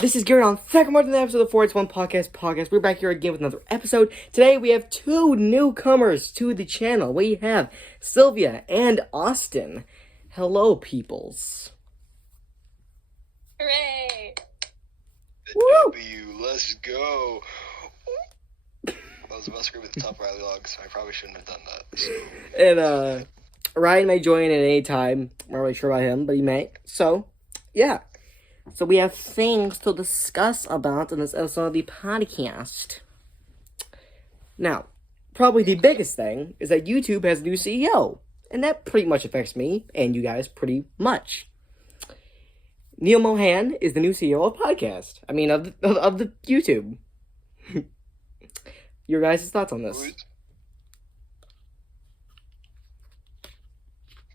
This is Garrett on second part of the episode of the 4 One Podcast. We're back here again with another episode. Today we have two newcomers to the channel. We have Sylvia and Austin. Hello, peoples. Hooray! Woo! W, let's go. That was about to scream at the top of Reiley log, so I probably shouldn't have done that. So. And Ryan may join at any time. I'm not really sure about him, but he may. So, yeah. So we have things to discuss about in this episode of the podcast. Now, probably the biggest thing is that YouTube has a new CEO. And that pretty much affects me and you guys pretty much. Neil Mohan is the new CEO of podcast. I mean, of the YouTube. Your guys' thoughts on this? Who's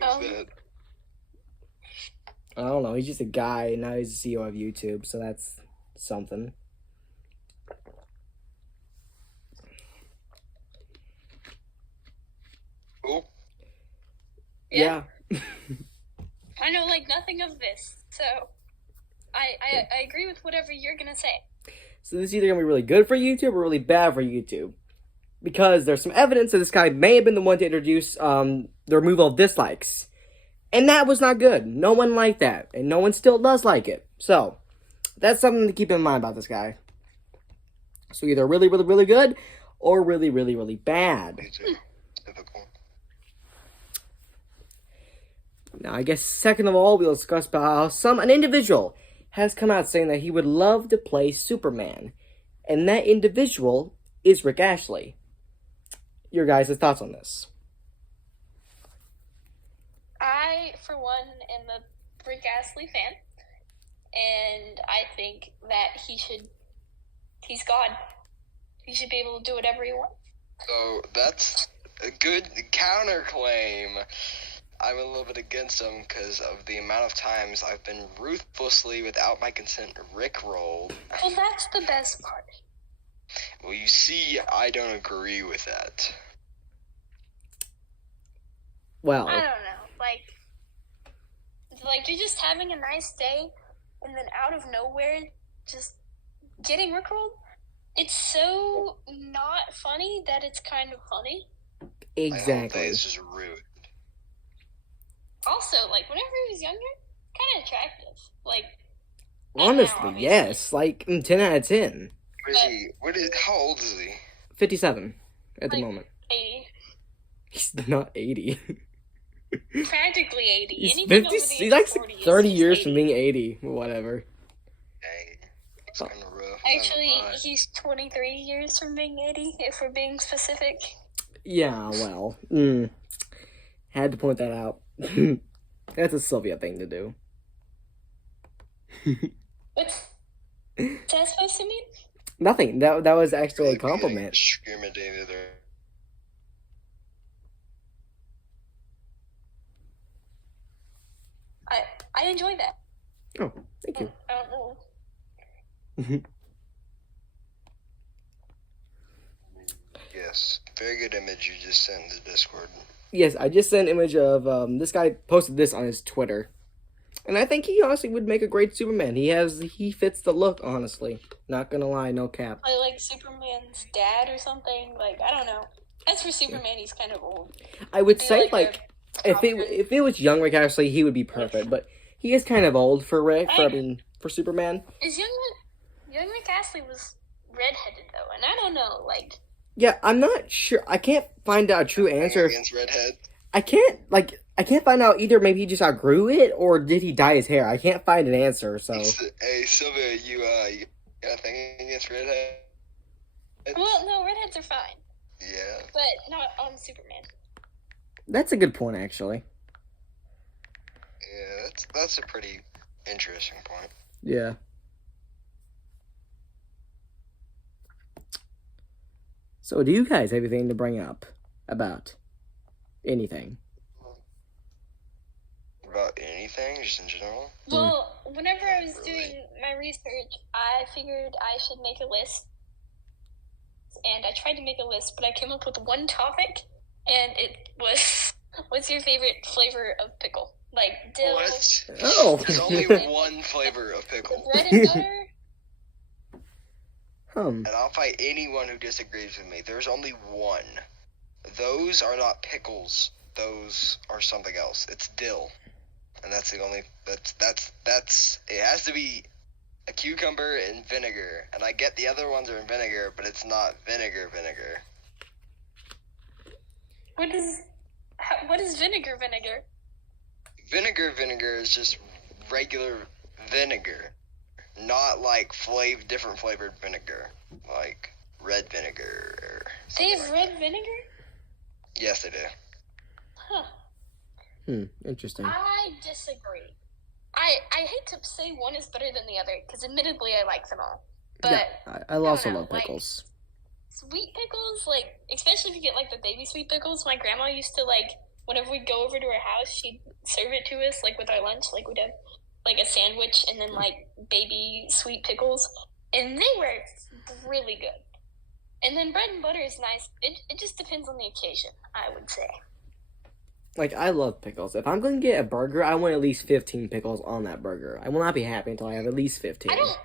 Um, that? I don't know. He's just a guy, and now he's the CEO of YouTube, so that's something. Who? Yeah. I know nothing of this, so I agree with whatever you're gonna say. So this is either going to be really good for YouTube or really bad for YouTube. Because there's some evidence that this guy may have been the one to introduce the removal of dislikes. And that was not good. No one liked that. And no one still does like it. So, that's something to keep in mind about this guy. So either really, really, really good, or really, really, really bad. Me too. Typical. Now, I guess second of all, we'll discuss about how an individual has come out saying that he would love to play Superman. And that individual is Rick Astley. Your guys' thoughts on this? I, for one, am a Rick Astley fan, and I think that he's God. He should be able to do whatever he wants. So that's a good counterclaim. I'm a little bit against him because of the amount of times I've been ruthlessly, without my consent, rickrolled. Well, that's the best part. Well, you see, I don't agree with that. Well, I don't know. You're just having a nice day, and then out of nowhere, just getting rickrolled. It's so not funny that it's kind of funny. My whole day exactly. is just rude. Also, whenever he was younger, kind of attractive. Honestly, now, yes. 10 out of 10. How old is he? 57 at the moment. 80. He's not 80. Practically 80. He's Anything 50. over the age He's of 40 is 30 just years 80. from being 80. Whatever. Dang. It's kind of rough. Actually, Not gonna lie. he's 23 years from being 80, if we're being specific. Yeah, well. Had to point that out. That's a Sylvia thing to do. What's that supposed to mean? Nothing. That was actually a Really being compliment. discriminated or- I enjoy that. Oh, thank you. I don't know. Yes, very good image you just sent in the Discord. Yes, I just sent an image of this guy posted this on his Twitter. And I think he honestly would make a great Superman. He fits the look, honestly. Not gonna lie, no cap. Like Superman's dad or something. I don't know. As for Superman, he's kind of old. I would Maybe say like if it was young Rick Astley, he would be perfect. But he is kind of old for for Superman. Is young Rick Astley was redheaded though, and I don't know. Yeah, I'm not sure. I can't find out a true answer. Against redhead. I can't find out either. Maybe he just outgrew it, or did he dye his hair? I can't find an answer. So Hey Sylvia, you got a thing against redhead? Well, no, redheads are fine, Yeah. but not on Superman. that's a good point, actually. Yeah, that's a pretty interesting point. Yeah. So, do you guys have anything to bring up about anything? About anything, just in general? Well, whenever I was doing my research, I figured I should make a list. And I tried to make a list, but I came up with one topic, and it was, what's your favorite flavor of pickle? Dill, What? Oh. There's only one flavor of pickle. bread and butter, And I'll fight anyone who disagrees with me. There's only one. Those are not pickles. Those are something else. It's dill. And that's the only... That's... It has to be a cucumber and vinegar. And I get the other ones are in vinegar, but it's not vinegar. What is vinegar? Vinegar is just regular vinegar. Not like different flavored vinegar. Like red vinegar or They something have like red vinegar? that. Yes, they do. Huh. Interesting. I disagree. I hate to say one is better than the other, because admittedly I like them all. But Yeah, I also know, love pickles. Sweet pickles, like, especially if you get, like, the baby sweet pickles. My grandma used to, like, whenever we'd go over to her house, she'd serve it to us, like, with our lunch. Like, we'd have, like, a sandwich and then, like, baby sweet pickles. And they were really good. And then bread and butter is nice. It just depends on the occasion, I would say. Like, I love pickles. If I'm going to get a burger, I want at least 15 pickles on that burger. I will not be happy until I have at least 15. I don't...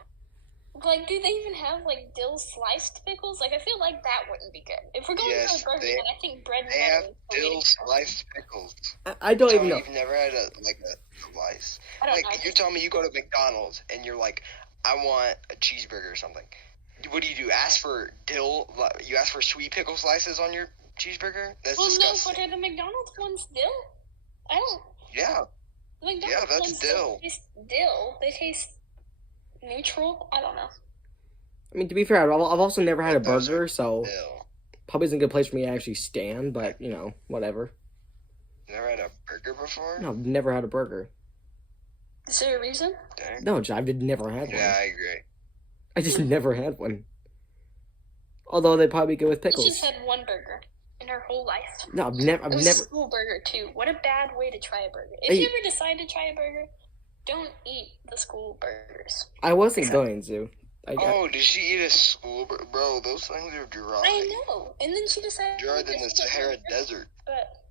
Like, do they even have, like, dill sliced pickles? Like, I feel like that wouldn't be good. If we're going for a burger, then I think bread and They butter have is the way to dill go. sliced pickles. I don't even know. You've never had a slice. I don't Like, know. you're telling me you go to McDonald's and you're like, I want a cheeseburger or something. What do? Ask for dill? You ask for sweet pickle slices on your cheeseburger? That's disgusting. No, but are the McDonald's ones dill? I don't... Yeah. The McDonald's that's ones dill. don't taste dill. They taste neutral? I don't know. I mean, to be fair, I've also never had a burger, so Dill. probably isn't a good place for me to actually stand, but, you know, whatever. Never had a burger before? No, I've never had a burger. Is there a reason? Dang. No, I've never had one. Yeah, I agree. I just never had one. Although they'd probably be good with She pickles. just had one burger in her whole life. No, I've never... It was a school burger, too. What a bad way to try a burger. If you ever decide to try a burger, don't eat the school burgers. I wasn't going to. Did she eat a school burger? Bro, those things are dry. I know. And then she decided... Drier than the to stick Sahara with it. Desert. But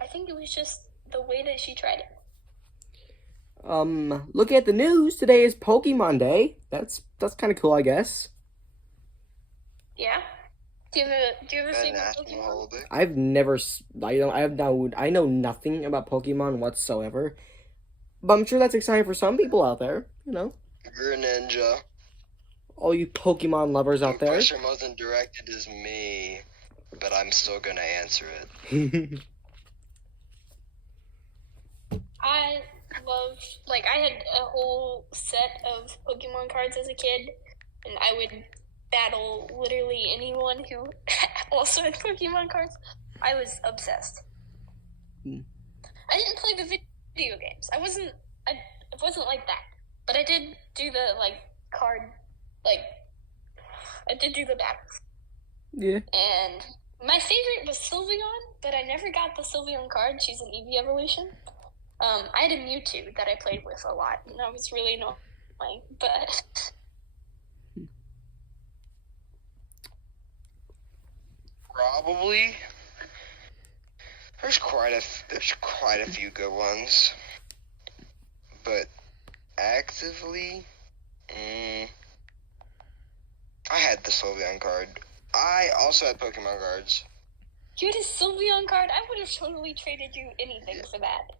I think it was just the way that she tried it. Looking at the news, today is Pokemon Day. That's kind of cool, I guess. Yeah? Do you have a A favorite national Pokemon? holiday. I've never... I know nothing about Pokemon whatsoever. But I'm sure that's exciting for some people out there, you know. Greninja. All you Pokemon lovers out The there. question wasn't directed as me, but I'm still gonna answer it. I love, like, I had a whole set of Pokemon cards as a kid, and I would battle literally anyone who also had Pokemon cards. I was obsessed. I didn't play the video games. It wasn't like that. But I did do the, like, card, like, I did do the battles. Yeah. And my favorite was Sylveon, but I never got the Sylveon card. She's an Eevee evolution. I had a Mewtwo that I played with a lot, and that was really annoying, but... Probably. There's quite a few good ones, but actively, I had the Sylveon card. I also had Pokemon cards. You had a Sylveon card? I would have totally traded you anything for that.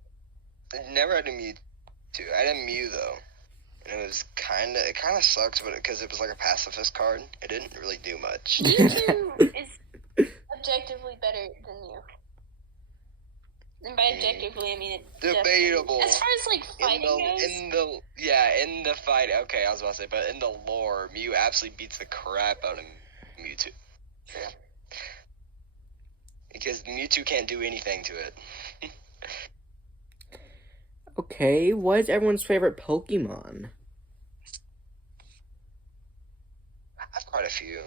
I never had a Mewtwo. I had a Mew though, and it kind of sucks, but because it was like a pacifist card, it didn't really do much. Mewtwo is objectively better than you. And by objectively, I mean it. Debatable. As far as like fighting goes. In the fight. Okay, I was about to say, but in the lore, Mew absolutely beats the crap out of Mewtwo. Yeah. Because Mewtwo can't do anything to it. Okay, what is everyone's favorite Pokemon? I have quite a few.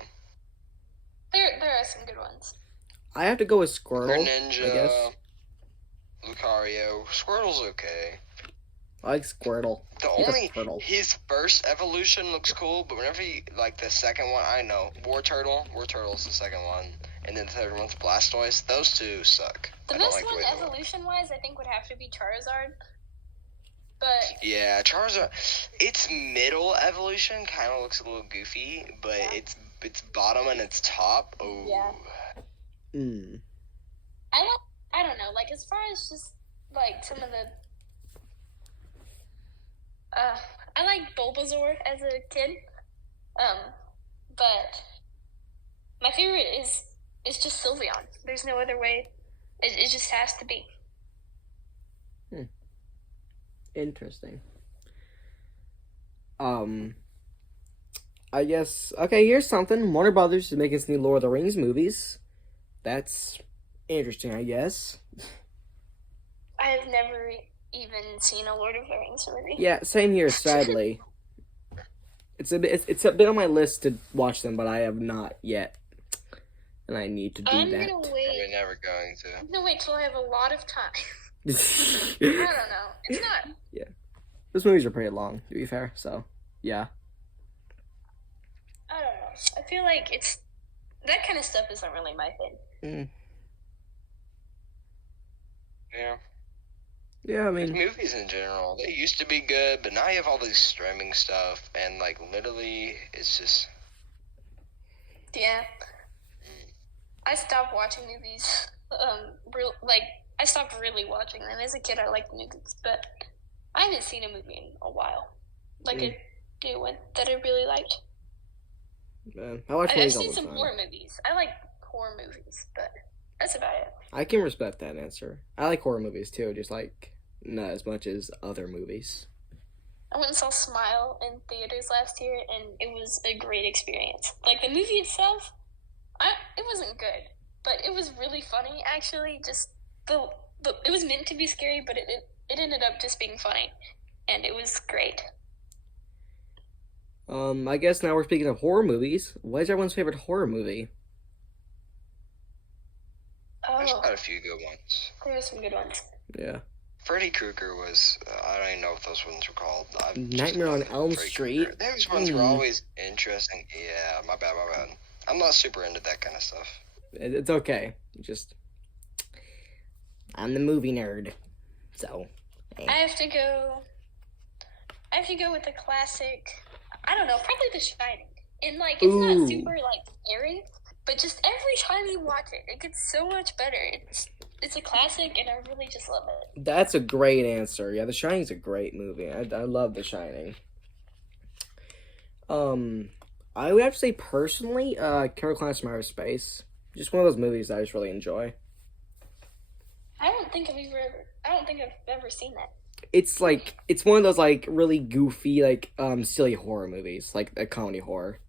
There are some good ones. I have to go with Squirtle, Greninja, I guess. Lucario. Squirtle's okay. I like Squirtle. Squirtle. His first evolution looks cool, but whenever like the second one, I know. War Turtle's the second one. And then the third one's Blastoise. Those two suck. The best one, evolution-wise, I think would have to be Charizard. But... Yeah, Charizard, its middle evolution kind of looks a little goofy, but its its bottom and its top. Oh. Yeah. Mm. I don't know, like, as far as just, like, some of the, I like Bulbasaur as a kid, but my favorite is just Sylveon. There's no other way. It just has to be. Interesting. I guess, okay, here's something. Warner Brothers is making some new Lord of the Rings movies. That's interesting, I guess. I have never even seen a Lord of the Rings movie. Yeah, same here, sadly. It's a bit on my list to watch them, but I have not yet. And I need to do I'm that. gonna Probably wait. never going to. I'm gonna wait till I have a lot of time. I don't know. It's not. Those movies are pretty long, to be fair, so, yeah. I don't know. I feel like it's that kind of stuff isn't really my thing. Yeah. Yeah, I mean, Movies in general, they used to be good, but now you have all these streaming stuff, and like literally, it's just. Yeah. I stopped watching movies. I stopped really watching them. As a kid, I liked movies, but I haven't seen a movie in a while. Like a new one that I really liked. I watch I've movies all seen the some time. horror movies. I like horror movies, but that's about it. I can respect that answer. I like horror movies too, just like not as much as other movies. I went and saw Smile in theaters last year, and it was a great experience. Like, the movie itself, it wasn't good, but it was really funny, actually. Just, it was meant to be scary, but it ended up just being funny, and it was great. I guess now we're speaking of horror movies. What is everyone's favorite horror movie? There's Oh, quite a few good ones. there were some good ones. Yeah. Freddy Krueger was. I don't even know what those ones were called. Nightmare on Elm Freddy Street. Krueger. Those ones were always interesting. Yeah, my bad. I'm not super into that kind of stuff. It's okay. Just I'm the movie nerd, so. I have to go with the classic, I don't know, probably The Shining. And, like, it's not super, like, scary, but just every time you watch it, it gets so much better. It's a classic, and I really just love it. That's a great answer. Yeah, The Shining's a great movie. I love The Shining. I would have to say personally, Killer Clowns from Outer Space. Just one of those movies that I just really enjoy. I don't think I've ever seen that. It's like it's one of those like really goofy like silly horror movies, like a comedy horror.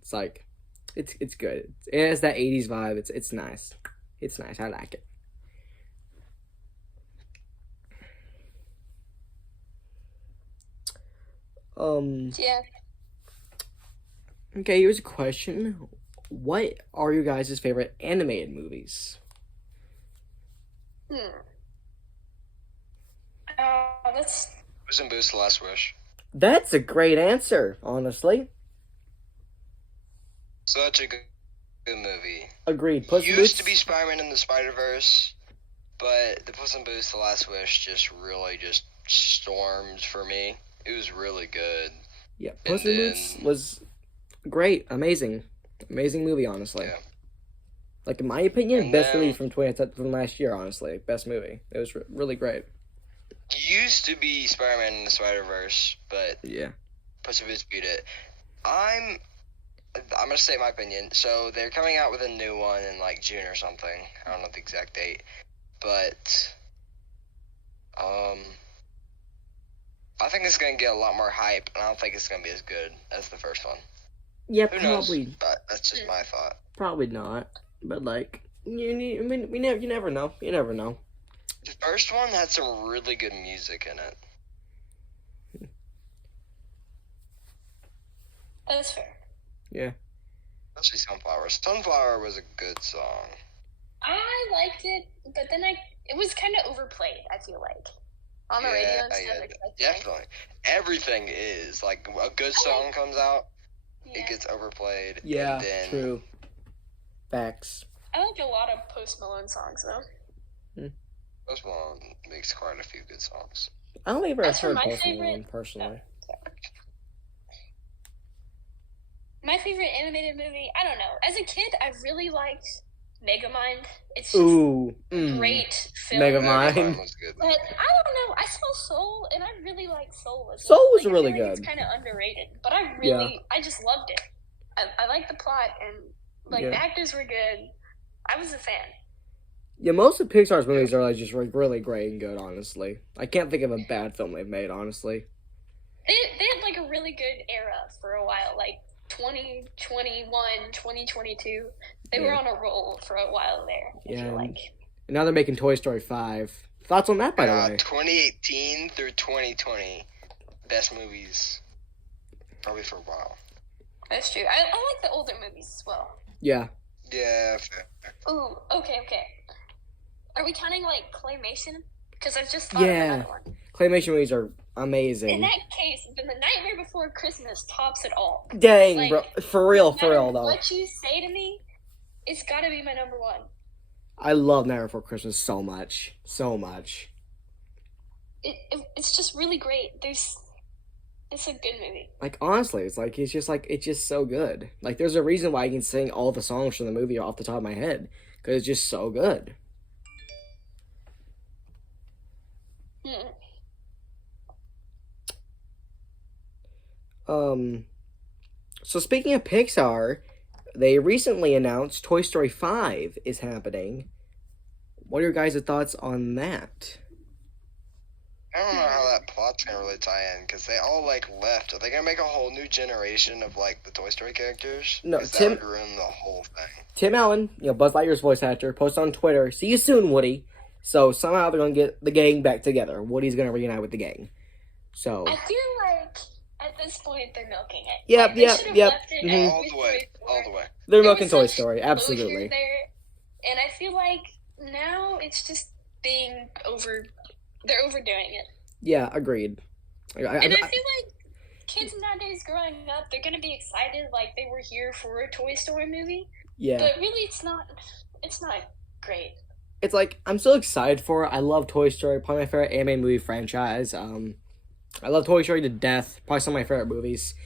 It's like it's good. It has that 80s vibe. It's nice. It's nice. I like it. Yeah. Okay, here's a question. What are your guys' favorite animated movies? That's Puss in Boots: The Last Wish. That's a great answer, honestly. Such a good movie. Agreed. Puss in Used Boots. to be Spider-Man in the Spider-Verse, but the Puss in Boots: The Last Wish just really just stormed for me. It was really good. Yeah, Puss in Boots was great, amazing movie. Honestly, Yeah. like in my opinion, And best then- movie from last year. Honestly, best movie. It was really great. Used to be Spider-Man in the Spider-Verse, but Yeah. Puss in Boots beat it. I'm gonna say my opinion. So they're coming out with a new one in like June or something. I don't know the exact date, but I think it's gonna get a lot more hype, and I don't think it's gonna be as good as the first one. Yeah, Who knows? probably, But that's just my thought. probably not. But like, you never know. You never know. The first one had some really good music in it. That's fair. Yeah. Especially Sunflower. Sunflower was a good song. I liked it, but then it was kind of overplayed, I feel like. On the radio and stuff. Definitely. Everything is. Like, a good song comes out, Yeah. it gets overplayed. Yeah. And then, True. Facts. I like a lot of Post Malone songs, though. Post Malone makes quite a few good songs. I don't think I've ever As for heard my Post favorite- Malone personally. My favorite animated movie, I don't know. As a kid, I really liked Megamind. It's just Ooh, a great film. Megamind. Megamind was good. But I don't know. I saw Soul, and I really like Soul as Soul well. was like, really I feel like good. It's kind of underrated, but I just loved it. I liked the plot, and the actors were good. I was a fan. Yeah, most of Pixar's movies are like just like really great and good. Honestly, I can't think of a bad film they've made. Honestly, They had like a really good era for a while, like 2021, 2022. They were on a roll for a while there. I feel like. And now they're making Toy Story 5. Thoughts on that, by the way? 2018 through 2020, best movies, probably for a while. That's true. I like the older movies as well. Yeah. Yeah. Fair. Ooh, okay. Are we counting like claymation? Because I've just thought of another one. Claymation movies are amazing. In that case, then The Nightmare Before Christmas tops it all. Dang, like, bro. For real, though. What you say to me, it's got to be my number one. I love Nightmare Before Christmas so much. So much. It's just really great. It's a good movie. Like, honestly, it's just so good. Like, there's a reason why I can sing all the songs from the movie off the top of my head. Because it's just so good. So speaking of Pixar, they recently announced Toy Story 5 is happening. What are your guys' thoughts on that? I don't know how that plot's gonna really tie in, because they all, left. Are they gonna make a whole new generation of, the Toy Story characters? No, that would ruin the whole thing. Tim Allen, Buzz Lightyear's voice actor, posted on Twitter, "See you soon, Woody." So somehow they're gonna get the gang back together. Woody's gonna reunite with the gang. So I feel like at this point they're milking it. Yep. All the way. They're milking Toy Story, absolutely. There, and I feel like now it's just being over. They're overdoing it. Yeah, agreed. And I feel like kids nowadays growing up, they're gonna be excited like they were here for a Toy Story movie. Yeah. But really, it's not. It's not great. It's like, I'm so excited for it. I love Toy Story, probably my favorite anime movie franchise. I love Toy Story to death, probably some of my favorite movies.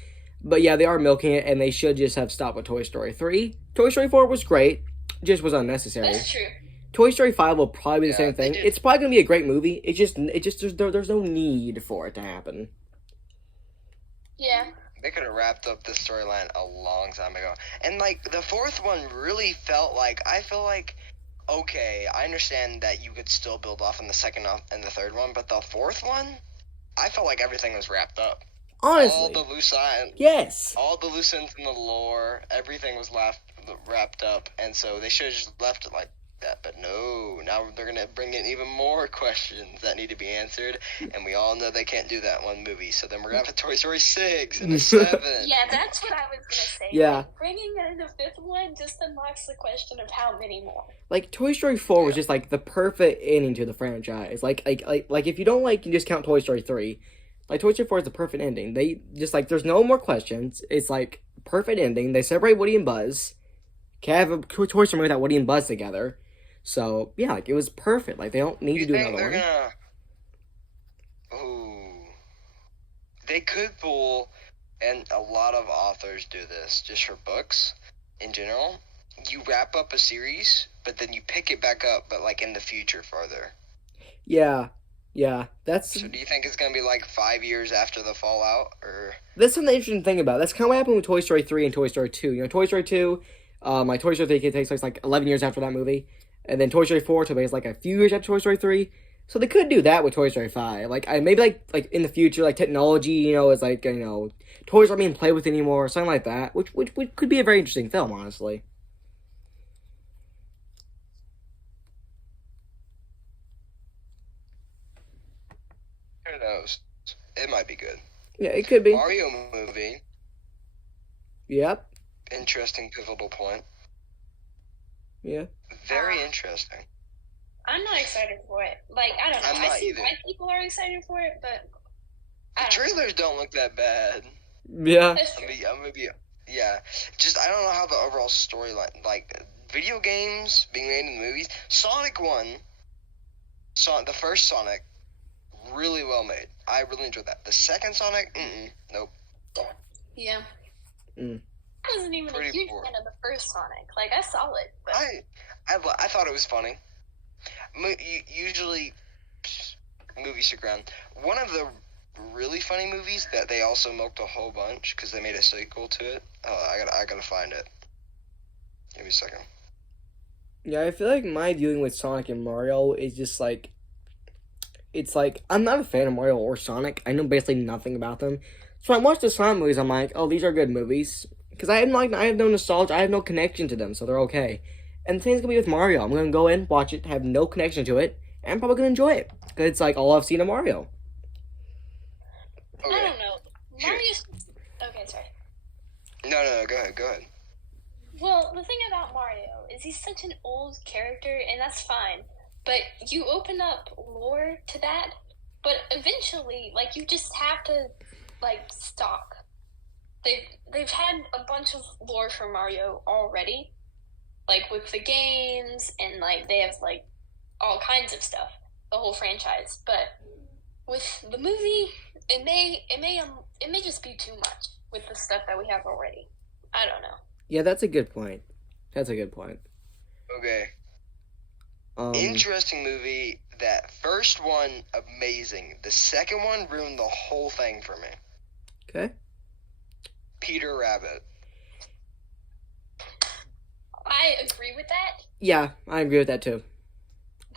But yeah, they are milking it, and they should just have stopped with Toy Story 3. Toy Story 4 was great, just was unnecessary. That's true. Toy Story 5 will probably be the same thing. It's probably going to be a great movie. It's just there's no need for it to happen. Yeah. They could have wrapped up this storyline a long time ago. And, the fourth one really felt I feel like, okay, I understand that you could still build off on the second and the third one, but the fourth one, I felt like everything was wrapped up. Honestly. All the loose ends. Yes. All the loose ends in the lore, everything was wrapped up, and so they should have just left it like that. But no, now they're going to bring in even more questions that need to be answered, and we all know they can't do that one movie. So then we're going to have a Toy Story 6 and a 7. Yeah, that's what I was going to say. Yeah. Bringing in the fifth one just unlocks the question of how many more. Toy Story 4 was just the perfect ending to the franchise. Like if you don't you just count Toy Story 3. Toy Story 4 is the perfect ending. They just there's no more questions. It's perfect ending. They separate Woody and Buzz. Can't have a Toy Story without Woody and Buzz together. So yeah, it was perfect. They don't need to do another one. They could pull, and a lot of authors do this just for books in general. You wrap up a series, but then you pick it back up, but in the future farther. Yeah, that's. So do you think it's gonna be 5 years after the fallout, or? That's something interesting to think about. That's kind of what happened with Toy Story 3 and Toy Story 2. Toy Story 2, Toy Story 3 takes place 11 years after that movie, and then Toy Story 4 takes place a few years after Toy Story 3. So they could do that with Toy Story 5. Maybe in the future, technology, is toys aren't being played with anymore, or something like that, which could be a very interesting film, honestly. Who knows? It might be good. Yeah, it could be. Mario movie. Yep. Interesting pivotal point. Yeah. Very interesting. I'm not excited for it. I don't know. I see why people are excited for it, but the trailers don't look that bad. Yeah. Yeah. Just I don't know how the overall storyline, video games being made in movies. Sonic 1, the first Sonic, really well made. I really enjoyed that. The second Sonic, nope. Yeah. wasn't even a Pretty huge poor. fan of the first Sonic. Like, I saw it, but I thought it was funny. Usually, movies stick around. One of the really funny movies that they also milked a whole bunch because they made a sequel to it. I gotta find it. Give me a second. Yeah, I feel like my viewing with Sonic and Mario is just like, it's like, I'm not a fan of Mario or Sonic. I know basically nothing about them. So when I watch the Sonic movies, I'm like, oh, these are good movies. Because I have no nostalgia, I have no connection to them, so they're okay. And the same is gonna be with Mario. I'm gonna go in, watch it, have no connection to it, and I'm probably gonna enjoy it. Because it's like all I've seen of Mario. I Okay. don't know. Mario's... Okay, sorry. No, go ahead. Well, the thing about Mario is he's such an old character, and that's fine. But you open up lore to that, but eventually, like, you just have to, like, stop. They've had a bunch of lore for Mario already, like, with the games, and, like, they have, like, all kinds of stuff, the whole franchise. But with the movie, it may just be too much with the stuff that we have already. I don't know. Yeah, that's a good point. Okay. Interesting movie. That first one, amazing. The second one ruined the whole thing for me. Okay. Peter Rabbit. I agree with that. Yeah, I agree with that too.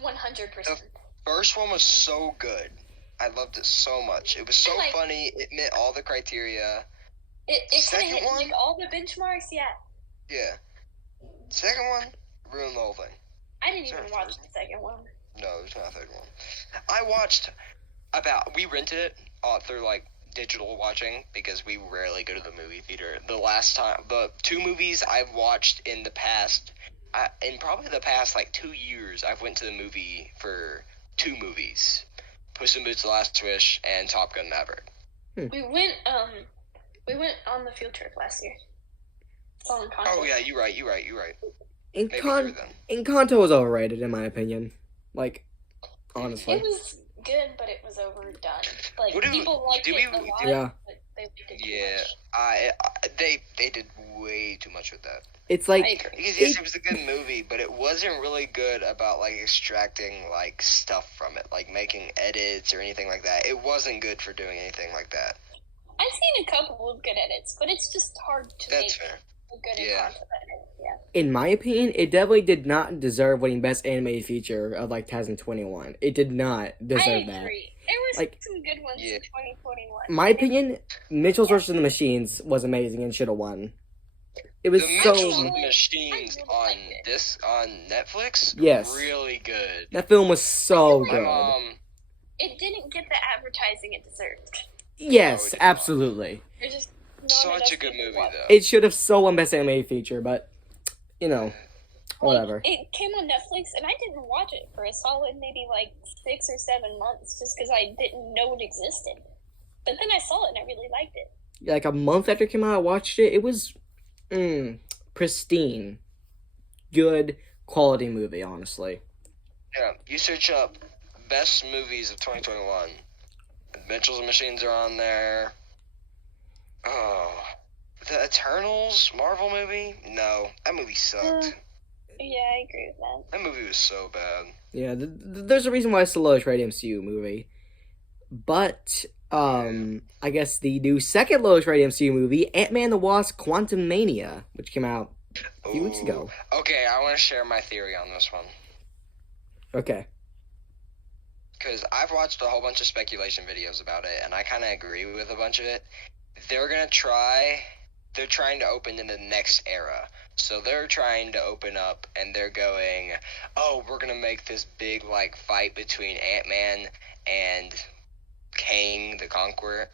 100%. First one was so good. I loved it so much. It was so like- funny. It met all the criteria. It kind of Second hit one? like all the benchmarks. Yeah, Yeah. Second one ruined the whole thing. I didn't Sorry, even watch third. the second one. No, there's not a third one. I watched we rented it through like digital watching because we rarely go to the movie theater. The two movies I've watched in the past, in probably the past like 2 years, I've went to the movie for 2 movies: Puss in Boots: The Last Wish and Top Gun: Maverick. We went on the field trip last year. Saw Encanto. Oh yeah, you're right. Maybe Encanto was overrated in my opinion. Like, honestly. It was good, but it was overdone. Like, What do we- people liked do it we- a lot, Yeah. but they liked it too Yeah, much. they did way too much with that. It's I like, agree. Because yes, it was a good movie, but it wasn't really good about like extracting like stuff from it, like making edits or anything like that. It wasn't good for doing anything like that. I've seen a couple of good edits, but it's just hard to That's make fair. a good Yeah. Encanto edit. Yeah. in my opinion, it definitely did not deserve winning Best Animated Feature of like 2021. It did not I deserve that. agree. There were Like, some good ones yeah. in 2021. My opinion, Mitchell's vs. the Machines was amazing and should have won. It was The so... Mitchells and the Machines I really on liked it. on Netflix, Yes. really good. That film was so My My good. mom, It didn't get the advertising it deserved. Yes, No, it did not. absolutely. There's just not such enough a good people movie watching. though. It should have so won Best Animated Feature, but, you know, whatever. Like, it came on Netflix, and I didn't watch it for a solid maybe like 6 or 7 months, just because I didn't know it existed. But then I saw it, and I really liked it. Like a month after it came out, I watched it. It was pristine. Good quality movie, honestly. Yeah, you search up best movies of 2021. Mitchell's and Machines are on there. Oh, the Eternals Marvel movie? No, that movie sucked. Yeah, I agree with that. That movie was so bad. Yeah, there's a reason why it's the lowest rated MCU movie. But, I guess the new second lowest rated MCU movie, Ant-Man the Wasp: Quantumania, which came out a few weeks ago. Okay, I want to share my theory on this one. Okay. Because I've watched a whole bunch of speculation videos about it, and I kind of agree with a bunch of it. They're trying to open in the next era. So they're trying to open up, and they're going, oh, we're going to make this big, like, fight between Ant-Man and Kang the Conqueror.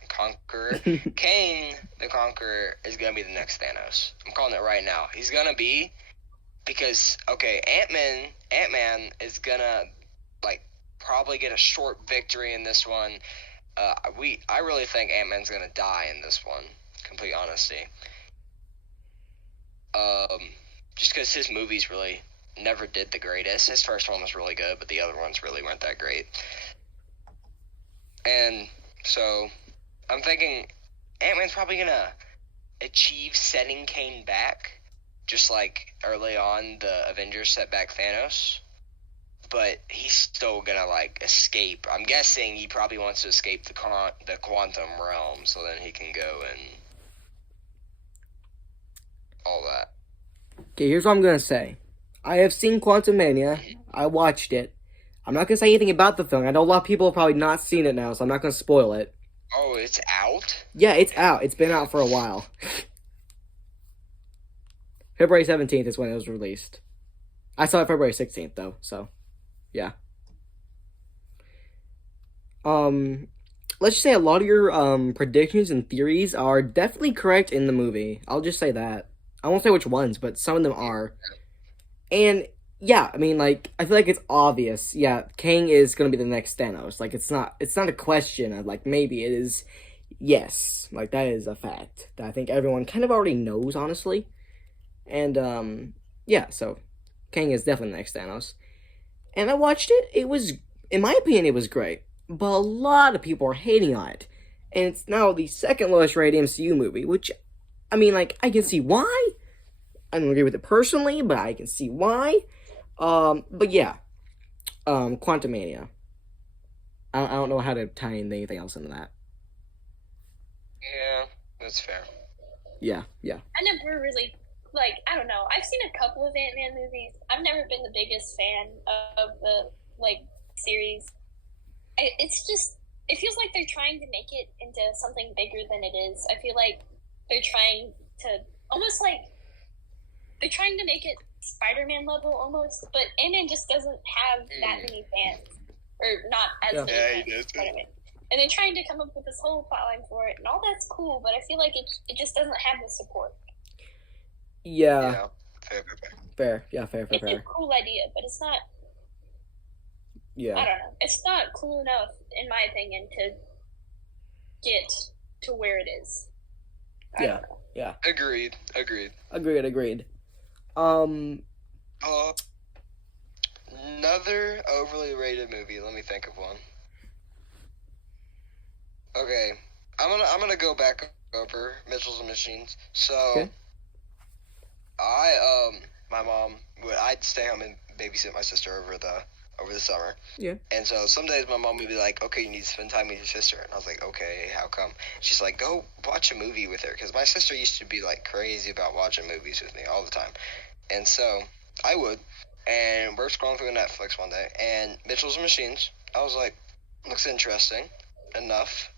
Kang the Conqueror is going to be the next Thanos. I'm calling it right now. He's going to be, because, okay, Ant-Man is going to, like, probably get a short victory in this one. I really think Ant-Man's going to die in this one, complete honesty. Just because his movies really never did the greatest. His first one was really good, but the other ones really weren't that great. And so I'm thinking Ant-Man's probably gonna achieve setting Kane back, just like early on the Avengers set back Thanos. But he's still gonna like escape. I'm guessing he probably wants to escape the quantum realm, so then he can go and all that. Okay, here's what I'm gonna say. I have seen Quantumania. I watched it. I'm not gonna say anything about the film. I know a lot of people have probably not seen it now, so I'm not gonna spoil it. Oh, it's out? Yeah, it's out. It's been out for a while. February 17th is when it was released. I saw it February 16th though, so yeah. Let's just say a lot of your predictions and theories are definitely correct in the movie. I'll just say that. I won't say which ones, but some of them are. And yeah, I mean, like, I feel like it's obvious. Yeah, Kang is gonna be the next Thanos. Like, it's not a question of like maybe it is. Yes, like that is a fact that I think everyone kind of already knows, honestly. And yeah, so Kang is definitely the next Thanos. And I watched it. It was, in my opinion, it was great. But a lot of people are hating on it. And it's now the second lowest rated MCU movie, which, I mean, like, I can see why. I don't agree with it personally, but I can see why. But yeah. Quantumania. I don't know how to tie in anything else into that. Yeah, that's fair. Yeah. I never really, like, I don't know. I've seen a couple of Ant-Man movies. I've never been the biggest fan of the, like, series. It's just, it feels like they're trying to make it into something bigger than it is. I feel like they're trying to, almost like, they're trying to make it Spider-Man level almost, but Ant-Man just doesn't have that many fans. Or not as many fans as Spider-Man. And they're trying to come up with this whole plotline for it, and all that's cool, but I feel like it just doesn't have the support. Yeah. Fair. Yeah, fair. It's a cool idea, but it's not, Yeah. I don't know. It's not cool enough, in my opinion, to get to where it is. I don't know. Yeah. Agreed. Agreed. Another overly rated movie. Let me think of one. Okay, I'm gonna go back over Mitchell's and Machines. So, Okay. my mom I'd stay home and babysit my sister over the summer. Yeah. And so some days my mom would be like, "Okay, you need to spend time with your sister," and I was like, "Okay, how come?" She's like, "Go watch a movie with her," because my sister used to be like crazy about watching movies with me all the time, and so I would. And we're scrolling through Netflix one day, and Mitchell's and Machines. I was like, "Looks interesting enough."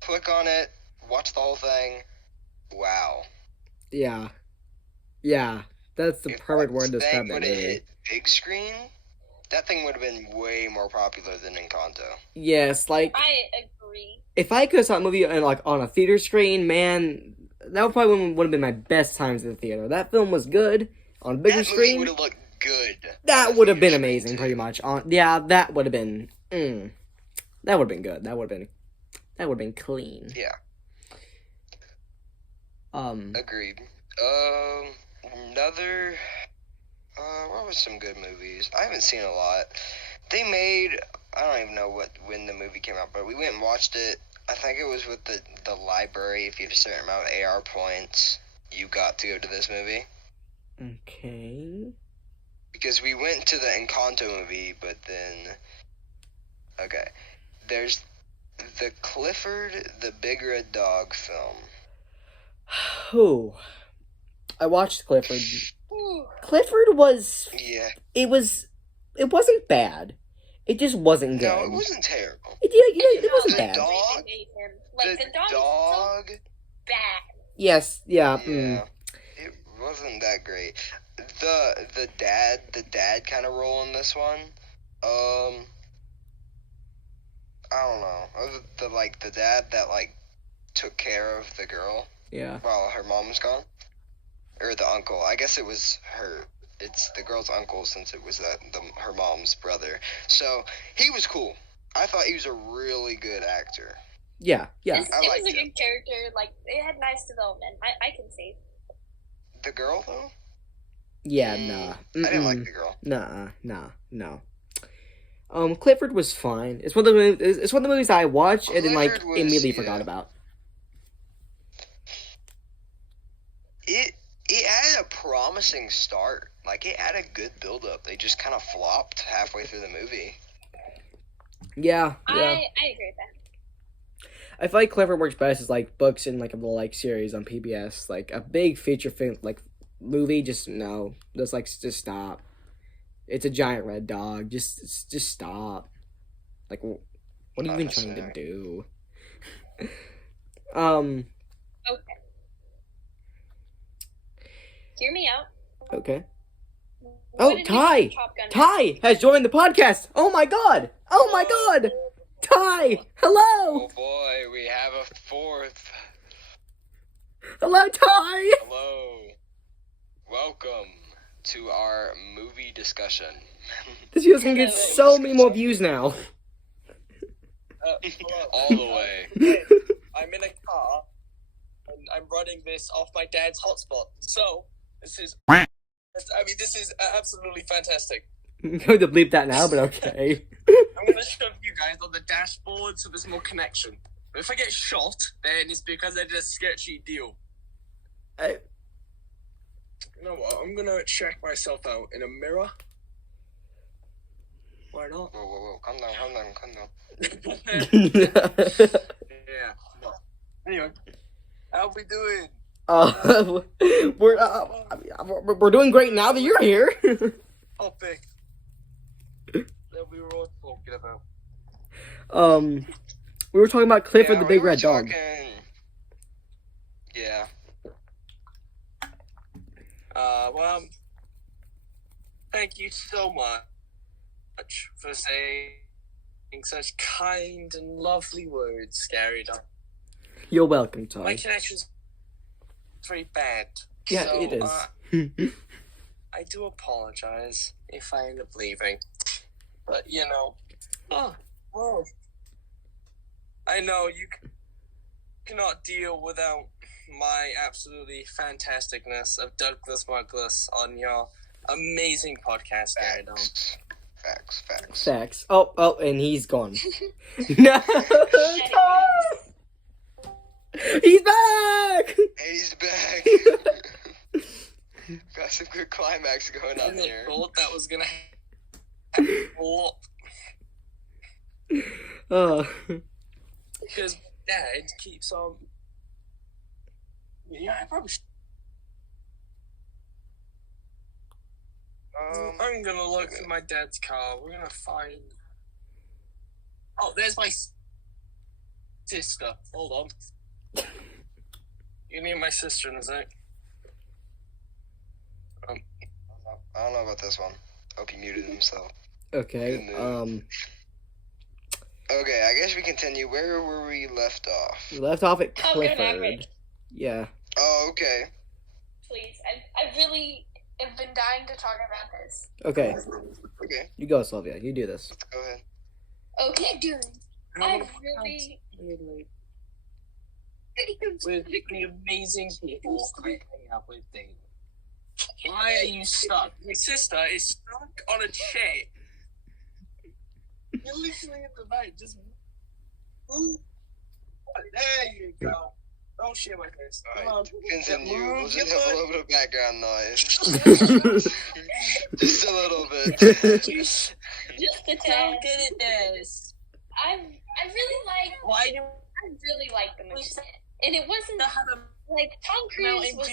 Click on it, watch the whole thing. Wow. Yeah. That's the perfect word to describe that If it movie. hit big screen, that thing would have been way more popular than Encanto. Yes, like I agree. if I could have saw a movie on a theater screen, man, that would have been my best times in the theater. That film was good on a bigger That movie screen. would have looked good. That would have been Theater screen, amazing, too. pretty much. That would have been. That would have been good. That would have been clean. Yeah. Agreed. Another. What was some good movies? I haven't seen a lot. They made. I don't even know when the movie came out, but we went and watched it. I think it was with the library. If you have a certain amount of AR points, you got to go to this movie. Okay. Because we went to the Encanto movie, but then. Okay. There's the Clifford the Big Red Dog film. Who? I watched Clifford. Ooh. Clifford was. Yeah. It wasn't bad. It just wasn't good. No, it wasn't terrible. It wasn't The bad. dog? Hate him. Like, The the dog dog? is so bad. Yes. Yeah. Yeah. It wasn't that great. The dad kind of role in this one. I don't know. The dad that like took care of the girl Yeah. while her mom was gone, or the uncle. I guess it was her. It's the girl's uncle since it was her mom's brother. So he was cool. I thought he was a really good actor. Yeah. It I was liked a him. good character. Like, it had nice development. I can see. The girl though, Yeah. Nah. I didn't like the girl. No. Clifford was fine. It's one of the movies I watched and then like Clifford was- immediately yeah. forgot about. It had a promising start. Like, it had a good build-up. They just kind of flopped halfway through the movie. Yeah. I agree with that. I feel like Clifford works best as like books and like a little like series on PBS. Like a big feature film like movie, just no. Just stop. It's a giant red dog. Just stop. Like what are you even trying to do? Okay. Hear me out. Okay. What Oh, did you Ty! think of Top Gun? Ty has joined the podcast. Oh my god! Oh my god! Ty! Hello! Oh boy, we have a fourth. Hello, Ty! Hello. Welcome to our movie discussion. This video's gonna get so many more views now. All the way. I'm in a car, and I'm running this off my dad's hotspot. So, this is absolutely fantastic. I'm going to bleep that now, but okay. I'm going to show you guys on the dashboard so there's more connection. But if I get shot, then it's because I did a sketchy deal. You know what? I'm going to check myself out in a mirror. Why not? Whoa. Calm down. Yeah. No. Anyway, how we doing? We're doing great now that you're here. Topic that we were all talking about. We were talking about Clifford the we Big were Red Dog. Yeah. Well, thank you so much for saying such kind and lovely words, Scary Dog. You're welcome, My Ty. connection's very bad. Yeah, so, it is. I do apologize if I end up leaving. But, you know, well, I know you cannot deal without my absolutely fantasticness of Douglas Muglas on your amazing podcast, Scary Dog. Facts. Oh, and he's gone. No! Ty! He's back! He's back. Got some good climax going on I here. thought that was gonna happen. Because Dad keeps on. Yeah, I probably. I'm gonna look in my dad's car. We're gonna find. Oh, there's my sister. Hold on. You need my sister in a sec. I don't know about this one. Hope he muted himself. Okay, Okay, I guess we continue. Where were we left off? we left off at Oh, good, Clifford. Maverick. Yeah. Oh, okay. Please, I really have been dying to talk about this. Okay, Okay, you go, Sylvia. You do this. let's go ahead. Okay, dude. I really. With the amazing people I hang out with daily. Why are you stuck? My sister is stuck on a chair. You're literally in the night. Just move. There you go. Don't share my face. Come on. Continue. Move We'll just your have a butt. little bit of background noise. Just a little bit. Just a tad. Don't get it, this. I really like. Why do I really like the movie, and it wasn't you have a like Tom Cruise was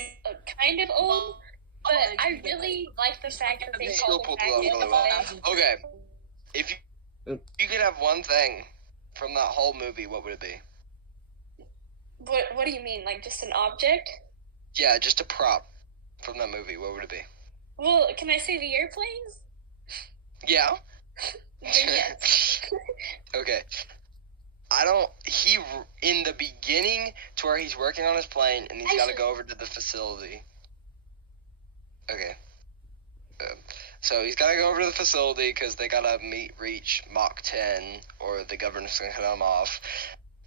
kind of old, but I really like the fact that they Still called him pulled back it off in really the well. play. Okay, if you could have one thing from that whole movie, what would it be? What do you mean? Like just an object? Yeah, just a prop from that movie. What would it be? Well, can I say the airplanes? Yeah. Then yes. Okay. In the beginning to where he's working on his plane and he's got to go over to the facility. Okay. So he's got to go over to the facility because they got to reach Mach 10 or the government's going to cut him off.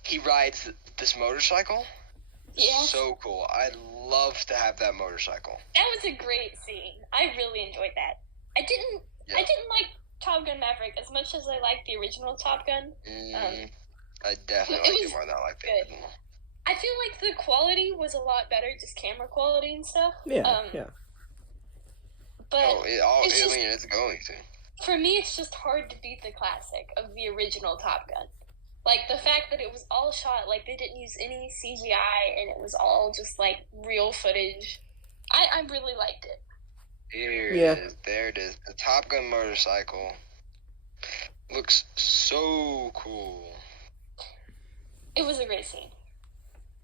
He rides this motorcycle. Yes. So cool. I'd love to have that motorcycle. That was a great scene. I really enjoyed that. I didn't like Top Gun Maverick as much as I liked the original Top Gun. I definitely liked it more than I liked the original. I feel like the quality was a lot better, just camera quality and stuff. Yeah, yeah. But it's going to. for me, it's just hard to beat the classic of the original Top Gun. Like, the fact that it was all shot, like, they didn't use any CGI, and it was all just, like, real footage. I really liked it. Here it is. There it is. The Top Gun motorcycle looks so cool. It was a great scene.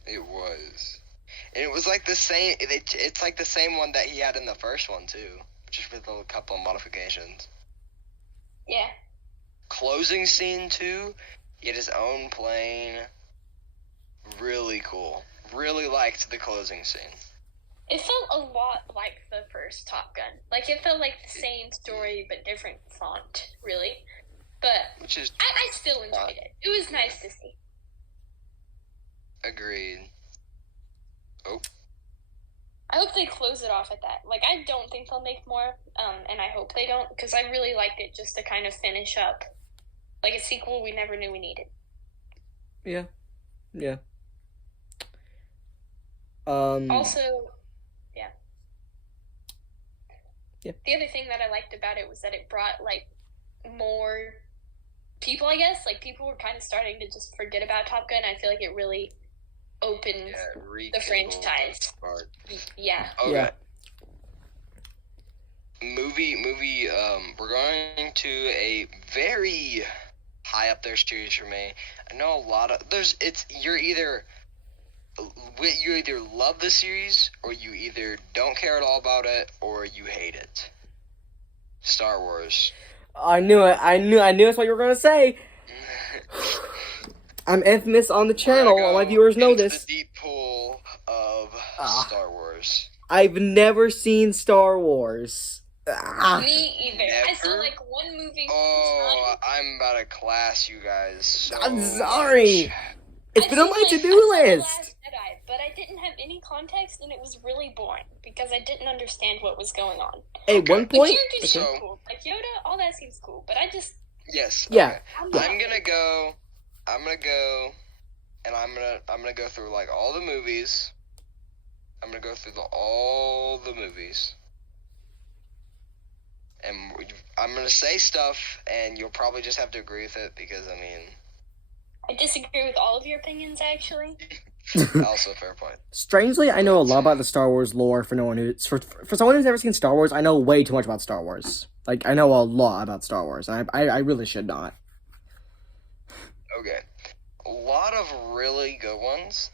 It was. And it was like the same, it's like the same one that he had in the first one, too. Just with a couple of modifications. Yeah. Closing scene, too. He had his own plane. Really cool. Really liked the closing scene. It felt a lot like the first Top Gun. Like, it felt like the same story, but different font, really. But Which is I still enjoyed it. It was nice to see. agreed. Oh. I hope they close it off at that. Like, I don't think they'll make more, and I hope they don't, because I really liked it just to kind of finish up, like, a sequel we never knew we needed. Yeah. Yeah. Also, yeah. Yeah. The other thing that I liked about it was that it brought, like, more people, I guess. Like, people were kind of starting to just forget about Top Gun. I feel like it really opened the franchise. Yeah. Okay. Yeah. Movie, we're going to a very high up there series for me. I know a lot of, you either love the series, or you either don't care at all about it, or you hate it. Star Wars. I knew it. I knew that's what you were gonna say. I'm infamous on the channel. All my viewers know this. The deep pool of Star Wars. I've never seen Star Wars. Me either. I saw, Never? like, one movie. Oh, I'm about to class you guys. So I'm sorry. much. It's been on my to-do list. Last Jedi, but I didn't have any context, and it was really boring because I didn't understand what was going on. At one The point, characters seem cool, like Yoda, all that seems cool, but I just Yes. Yeah. Okay. I'm gonna go, and I'm gonna go through like all the movies. I'm gonna go through all the movies, and I'm gonna say stuff, and you'll probably just have to agree with it because I disagree with all of your opinions, actually. also fair point. strangely, I know a lot about the Star Wars lore. For someone who's never seen Star Wars, I know way too much about Star Wars. Like, I know a lot about Star Wars, and I really should not. Okay, a lot of really good ones.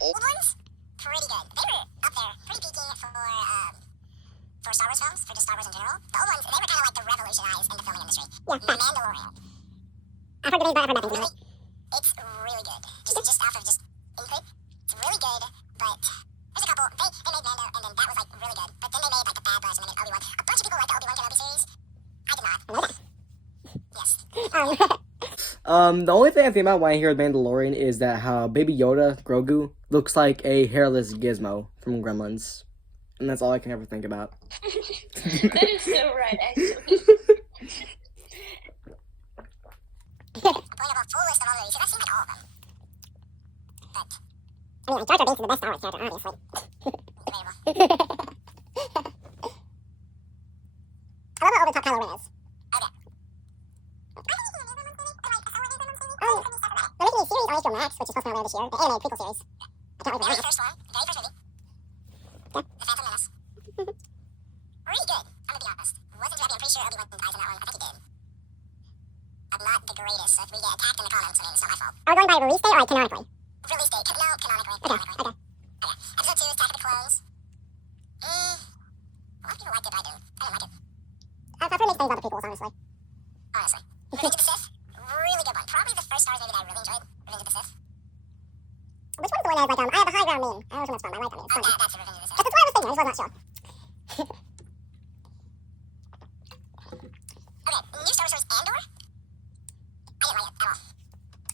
Old ones, pretty good. They were up there, pretty peaky for Star Wars films, for just Star Wars in general. The old ones, they were kind of like the revolutionized in the filming industry. Yeah. The Mandalorian. I've heard good things, but I've heard nothing. Really? It's really good. Just off of just Increp. It's really good, but there's a couple. They made Mando, and then that was like really good. But then they made like the Bad Batch, and they made Obi-Wan. A bunch of people like the Obi-Wan Kenobi series. I did not. Yes. The only thing I think about when I hear Mandalorian is that how Baby Yoda, Grogu, looks like a hairless Gizmo from Gremlins. And that's all I can ever think about. That is so right, actually. I'm pulling up a full list of all the movies. I've seen like all of them. But I mean, like Jar Jar Binks is the best Star Wars character, obviously. Debatable. I love how over the top Kylo Ren is. Okay. They're making a series on HBO Max, which is supposed to come out later this year. The animated prequel series. I can't wait for that. The first one, the very first movie. Yeah. The Phantom Menace. Really good, I'm gonna be honest. Wasn't too happy, I'm pretty sure Obi-Wan dies in that one. I think he did. I'm not the greatest, so if we get attacked in the comments, I mean, it's not my fault. Are we going by release date or like canonically? Release date. No, canonically. Okay. Episode 2 is Attack of the Clones. A lot of people liked it, but I didn't. I didn't like it. I've heard mixed things about the prequels, honestly. Revenge of the Sith. Really good one. Probably the first Star Wars movie that I really enjoyed. Revenge of the Sith. Which one's the one that was like, I have a high ground meme? I don't know which one's from. I like that meme. It's funny. That's Revenge of the Sith. That's what I was thinking. I just was not sure. Okay, new Star Wars shows Andor.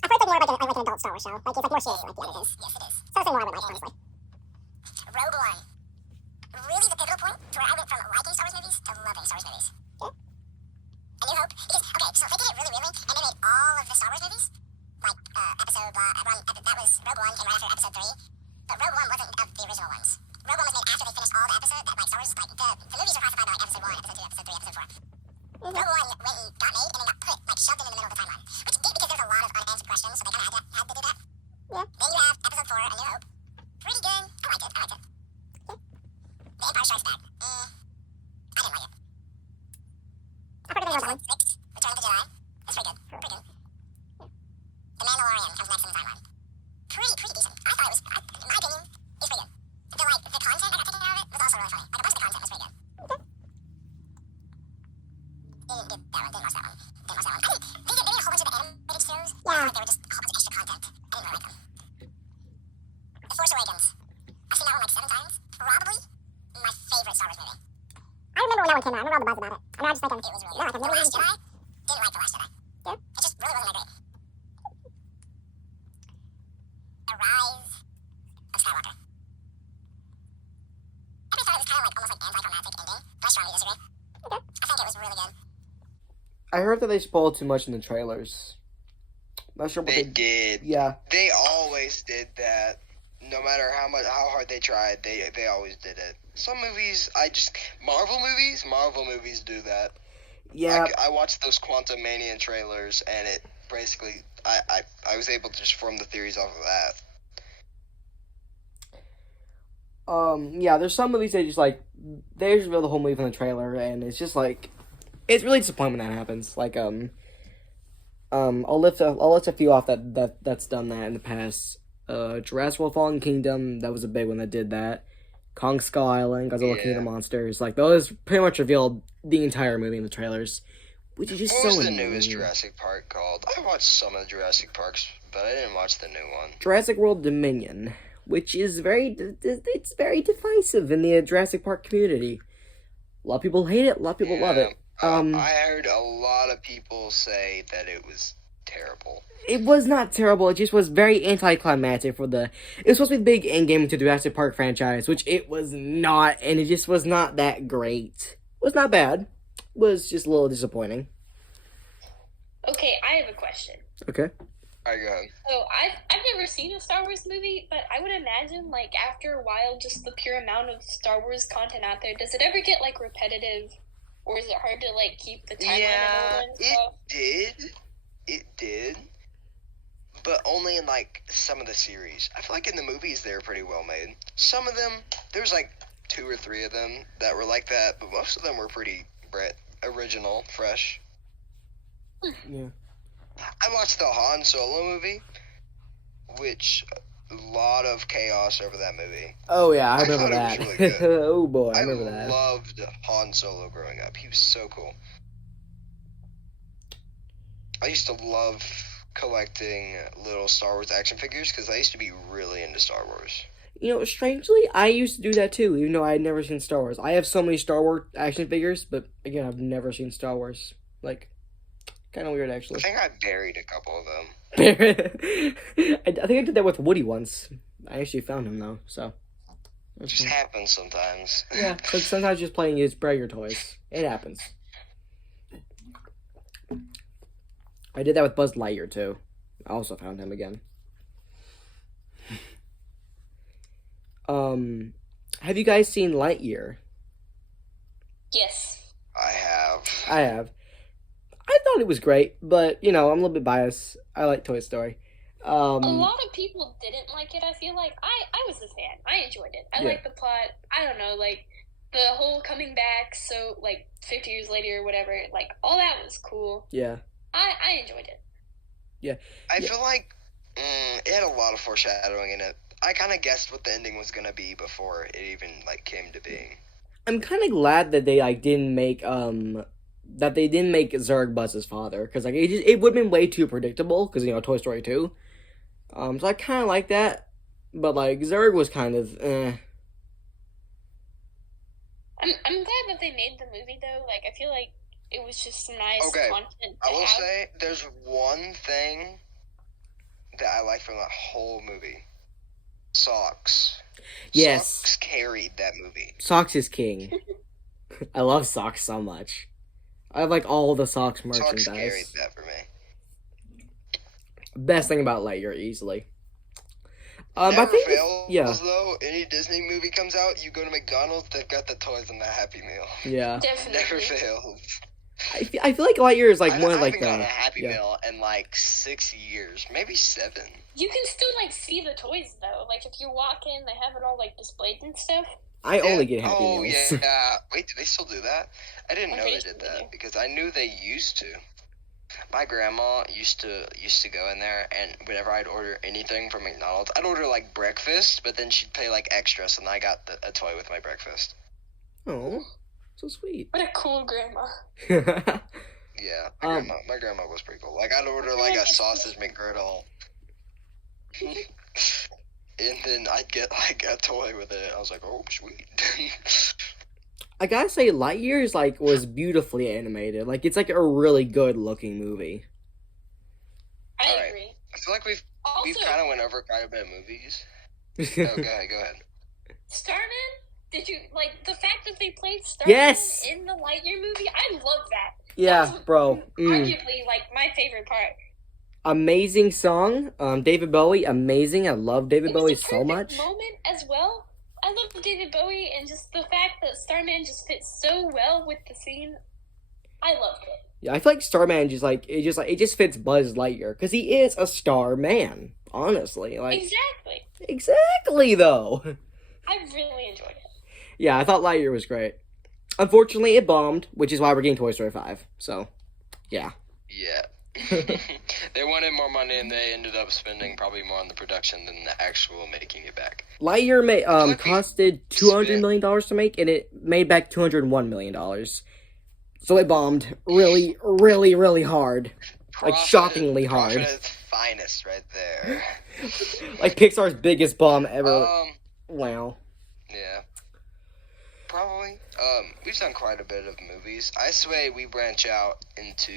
I didn't like it at all. I've heard it's like more like an adult Star Wars show. Like, it's like more serious like the other things. Yes, it is. So I'd say more I would like, honestly. Rogue One. Really the pivotal point to where I went from liking Star Wars movies to loving Star Wars movies. Yeah. A New Hope. Because, okay, so if they did it really, and they made all of the Star Wars movies, episode blah. That was Rogue One came right after episode 3. But Rogue One wasn't of the original ones. Rogue One was made after they finished all the episodes. That Star Wars, the movies are classified by episode 1, episode 2, episode 3, episode 4. Rogue One went and got made and then got put shoved in the middle of the timeline, which did because there's a lot of unanswered questions, so they kind of had to do that. Yeah. Then you have episode 4, A New Hope. Pretty good. I liked it. Okay. The Empire Strikes Back. I didn't like it. I've heard of it. Episode 6, Return of the Jedi. It's pretty good. Pretty good. The Mandalorian comes next in the timeline. Pretty decent. I thought it was, in my opinion, it's pretty good. The content I got taken out of it was also really funny. A bunch of the content was pretty good. Didn't watch that one. They made a whole bunch of the animated shows. Yeah. They were just a whole bunch of extra content. I didn't really like them. The Force Awakens. I've seen that one 7 times. Probably my favorite Star Wars movie. I remember when that one came out. I remember all the buzz about it. And I just like it was really good. The Last Jedi. Didn't like The Last Jedi. Yeah. It just really wasn't that great. The Rise of Skywalker. Everybody thought it was kind of almost anticlimactic ending, but I strongly disagree. Okay. I think it was really good. I heard that they spoiled too much in the trailers. Not sure what They did. Yeah. They always did that. No matter how hard they tried, they always did it. Some movies, Marvel movies do that. Yeah. I watched those Quantum Mania trailers, and it basically, I was able to just form the theories off of that. Yeah, there's some movies that they just reveal the whole movie from the trailer, and it's just it's really disappointing when that happens. I'll lift a few off that's done that in the past. Jurassic World Fallen Kingdom, that was a big one that did that. Kong Skull Island, Godzilla King of the Monsters, those pretty much revealed the entire movie in the trailers, which is just What so was the annoying. newest Jurassic Park called? I watched some of the Jurassic Parks, but I didn't watch the new one. Jurassic World Dominion, which is very divisive in the Jurassic Park community. A lot of people hate it, a lot of people love it. I heard a lot of people say that it was terrible. It was not terrible, it just was very anticlimactic for it was supposed to be the big endgame to the Jurassic Park franchise, which it was not, and it just was not that great. It was not bad. It was just a little disappointing. Okay, I have a question. Okay. Alright, go ahead. So I've never seen a Star Wars movie, but I would imagine after a while, just the pure amount of Star Wars content out there, does it ever get repetitive, or is it hard to keep the timeline in order and stuff? It did. But only in some of the series. I feel in the movies they were pretty well made. Some of them, there's 2 or 3 of them that were like that, but most of them were pretty original, fresh. Yeah. I watched the Han Solo movie, which a lot of chaos over that movie. Oh yeah, I I remember thought that. it was really good. Oh boy, I remember that. I loved Han Solo growing up. He was so cool. I used to love collecting little Star Wars action figures because I used to be really into Star Wars. Strangely, I used to do that too, even though I had never seen Star Wars. I have so many Star Wars action figures, but again, I've never seen Star Wars. Kind of weird, I actually. think I buried a couple of them. I think I did that with Woody once. I actually found him, though, so. It just happens sometimes. Yeah, sometimes just playing is bury your toys. It happens. I did that with Buzz Lightyear, too. I also found him again. Have you guys seen Lightyear? Yes. I have. I have. I thought it was great, but, I'm a little bit biased. I like Toy Story. A lot of people didn't like it, I feel like. I was a fan. I enjoyed it. I liked the plot. I don't know, the whole coming back, so, 50 years later or whatever, all that was cool. Yeah. I enjoyed it. Yeah. I feel it had a lot of foreshadowing in it. I kind of guessed what the ending was going to be before it even, came to being. I'm kind of glad that they, didn't make, Zurg Buzz's father, because, it would have been way too predictable, because, Toy Story 2. So I kind of like that, but, Zurg was kind of, I'm glad that they made the movie, though. I feel like it was just some nice content to I will have. say, there's one thing that I like from that whole movie. Socks. Yes. Socks carried that movie. Socks is king. I love Socks so much. I have, all the Socks merchandise. Socks carried that for me. Best thing about Lightyear, easily. But I Never think, fails, yeah, though. Any Disney movie comes out, you go to McDonald's, they've got the toys in the Happy Meal. yeah. Never Definitely. fails. I feel like Lightyear is like I one of haven't like gotten a the Happy yeah. Meal in like 6 years, maybe 7. You can still like see the toys though. Like if you walk in, they have it all like displayed and stuff. I only get Happy Oh Meals. yeah. Wait, do they still do that? I didn't I'm know they pretty did sure they do. that because I knew they used to. My grandma used to go in there, and whenever I'd order anything from McDonald's, I'd order like breakfast, but then she'd pay like extra, so then I got a toy with my breakfast. Oh, so sweet. What a cool grandma. Yeah, my grandma was pretty cool. Like I'd order like a sausage McGriddle, and then I'd get like a toy with it. I was like, oh sweet. I gotta say, Lightyear is like was beautifully animated. Like it's like a really good looking movie. I All right. agree. I feel like we've Also, kind of went over quite a bit of movies. Oh, go ahead. Starman. Did you like the fact that they played Starman Yes! in the Lightyear movie? I love that. Yeah, That was bro. Arguably, like my favorite part. Amazing song. David Bowie, amazing. I love David It was Bowie the so perfect much. moment as well. I love David Bowie and just the fact that Starman just fits so well with the scene. I loved it. Yeah, I feel like Starman it just fits Buzz Lightyear because he is a star man. Honestly, like exactly though. I really enjoyed it. Yeah, I thought Lightyear was great. Unfortunately, it bombed, which is why we're getting Toy Story 5. So, yeah. Yeah. They wanted more money, and they ended up spending probably more on the production than the actual making it back. Lightyear like costed $200 million to make, and it made back $201 million. So it bombed really, really, really hard. Like, shockingly hard. Profit at its finest right there. Like, Pixar's biggest bomb ever. Wow. Yeah. Probably. We've done quite a bit of movies. I sway we branch out into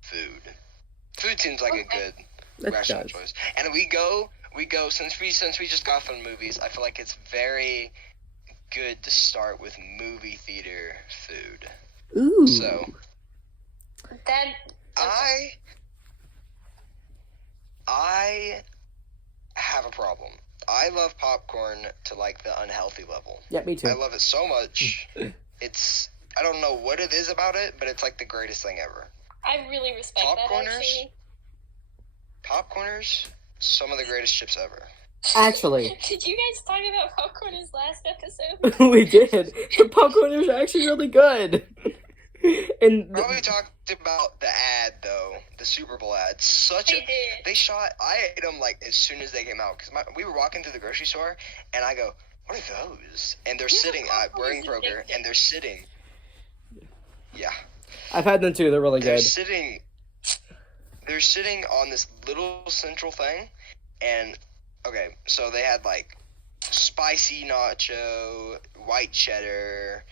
food. Food seems like a good That rational does. choice. And we go since we just got from movies, I feel like it's very good to start with movie theater food. Ooh. So That I have a problem. I love popcorn to like the unhealthy level. Yeah, me too. I love it so much. I don't know what it is about it, but it's like the greatest thing ever. I really respect that actually. Popcorners, some of the greatest chips ever. Actually, Did you guys talk about popcorners last episode? we did. The popcorn is actually really good. And Probably talked about the ad though, the Super Bowl ad. I ate them like as soon as they came out because we were walking through the grocery store and I go, "What are those?" And they're sitting. We're in Kroger and they're sitting. Yeah, I've had them too. They're really they're good. sitting. They're sitting on this little central thing, and okay, so they had like spicy nacho, white cheddar,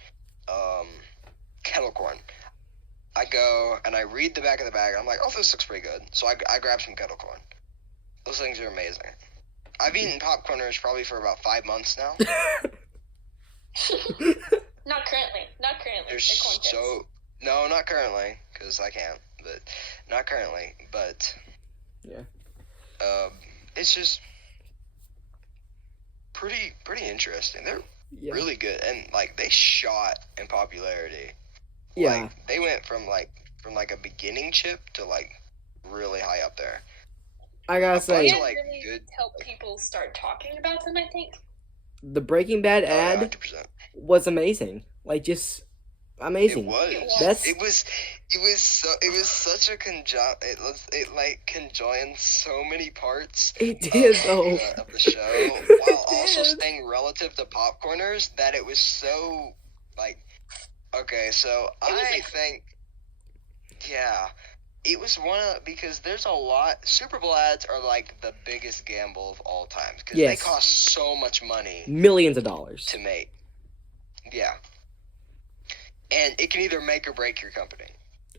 kettle corn. I go and I read the back of the bag. I'm like, oh, this looks pretty good. So I grab some kettle corn. Those things are amazing. I've eaten popcorners probably for about 5 months now. Not currently. They're corn chips. no, not currently because I can't. But not currently. But Yeah. It's just pretty interesting. They're really good, and like they shot in popularity. Yeah. Like, they went from a beginning chip to like really high up there. I gotta say, bunch of, like, really good- help people start talking about them, I think. the Breaking Bad ad 100%. was amazing. Like, just amazing. It was such a it conjoined so many parts It did, though. of the show while also did. staying relative to popcorners that it was so like okay, so I think it was because there's a lot. Super Bowl ads are like the biggest gamble of all time because they cost so much money, millions of dollars to make. Yeah. And it can either make or break your company.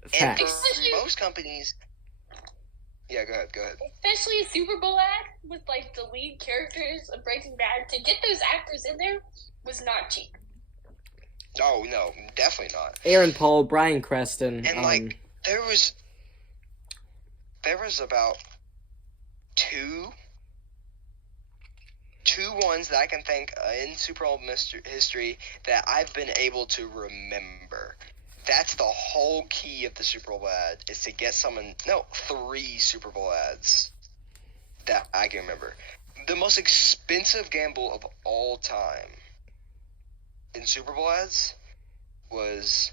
Facts. And for most companies... Yeah, go ahead. Especially a Super Bowl ad with, like, the lead characters of Breaking Bad. To get those actors in there was not cheap. Oh, no, definitely not. Aaron Paul, Bryan Creston. And, like, there was about two ones that I can think in Super Bowl history that I've been able to remember. That's the whole key of the Super Bowl ad, is to get three Super Bowl ads that I can remember. The most expensive gamble of all time in Super Bowl ads was,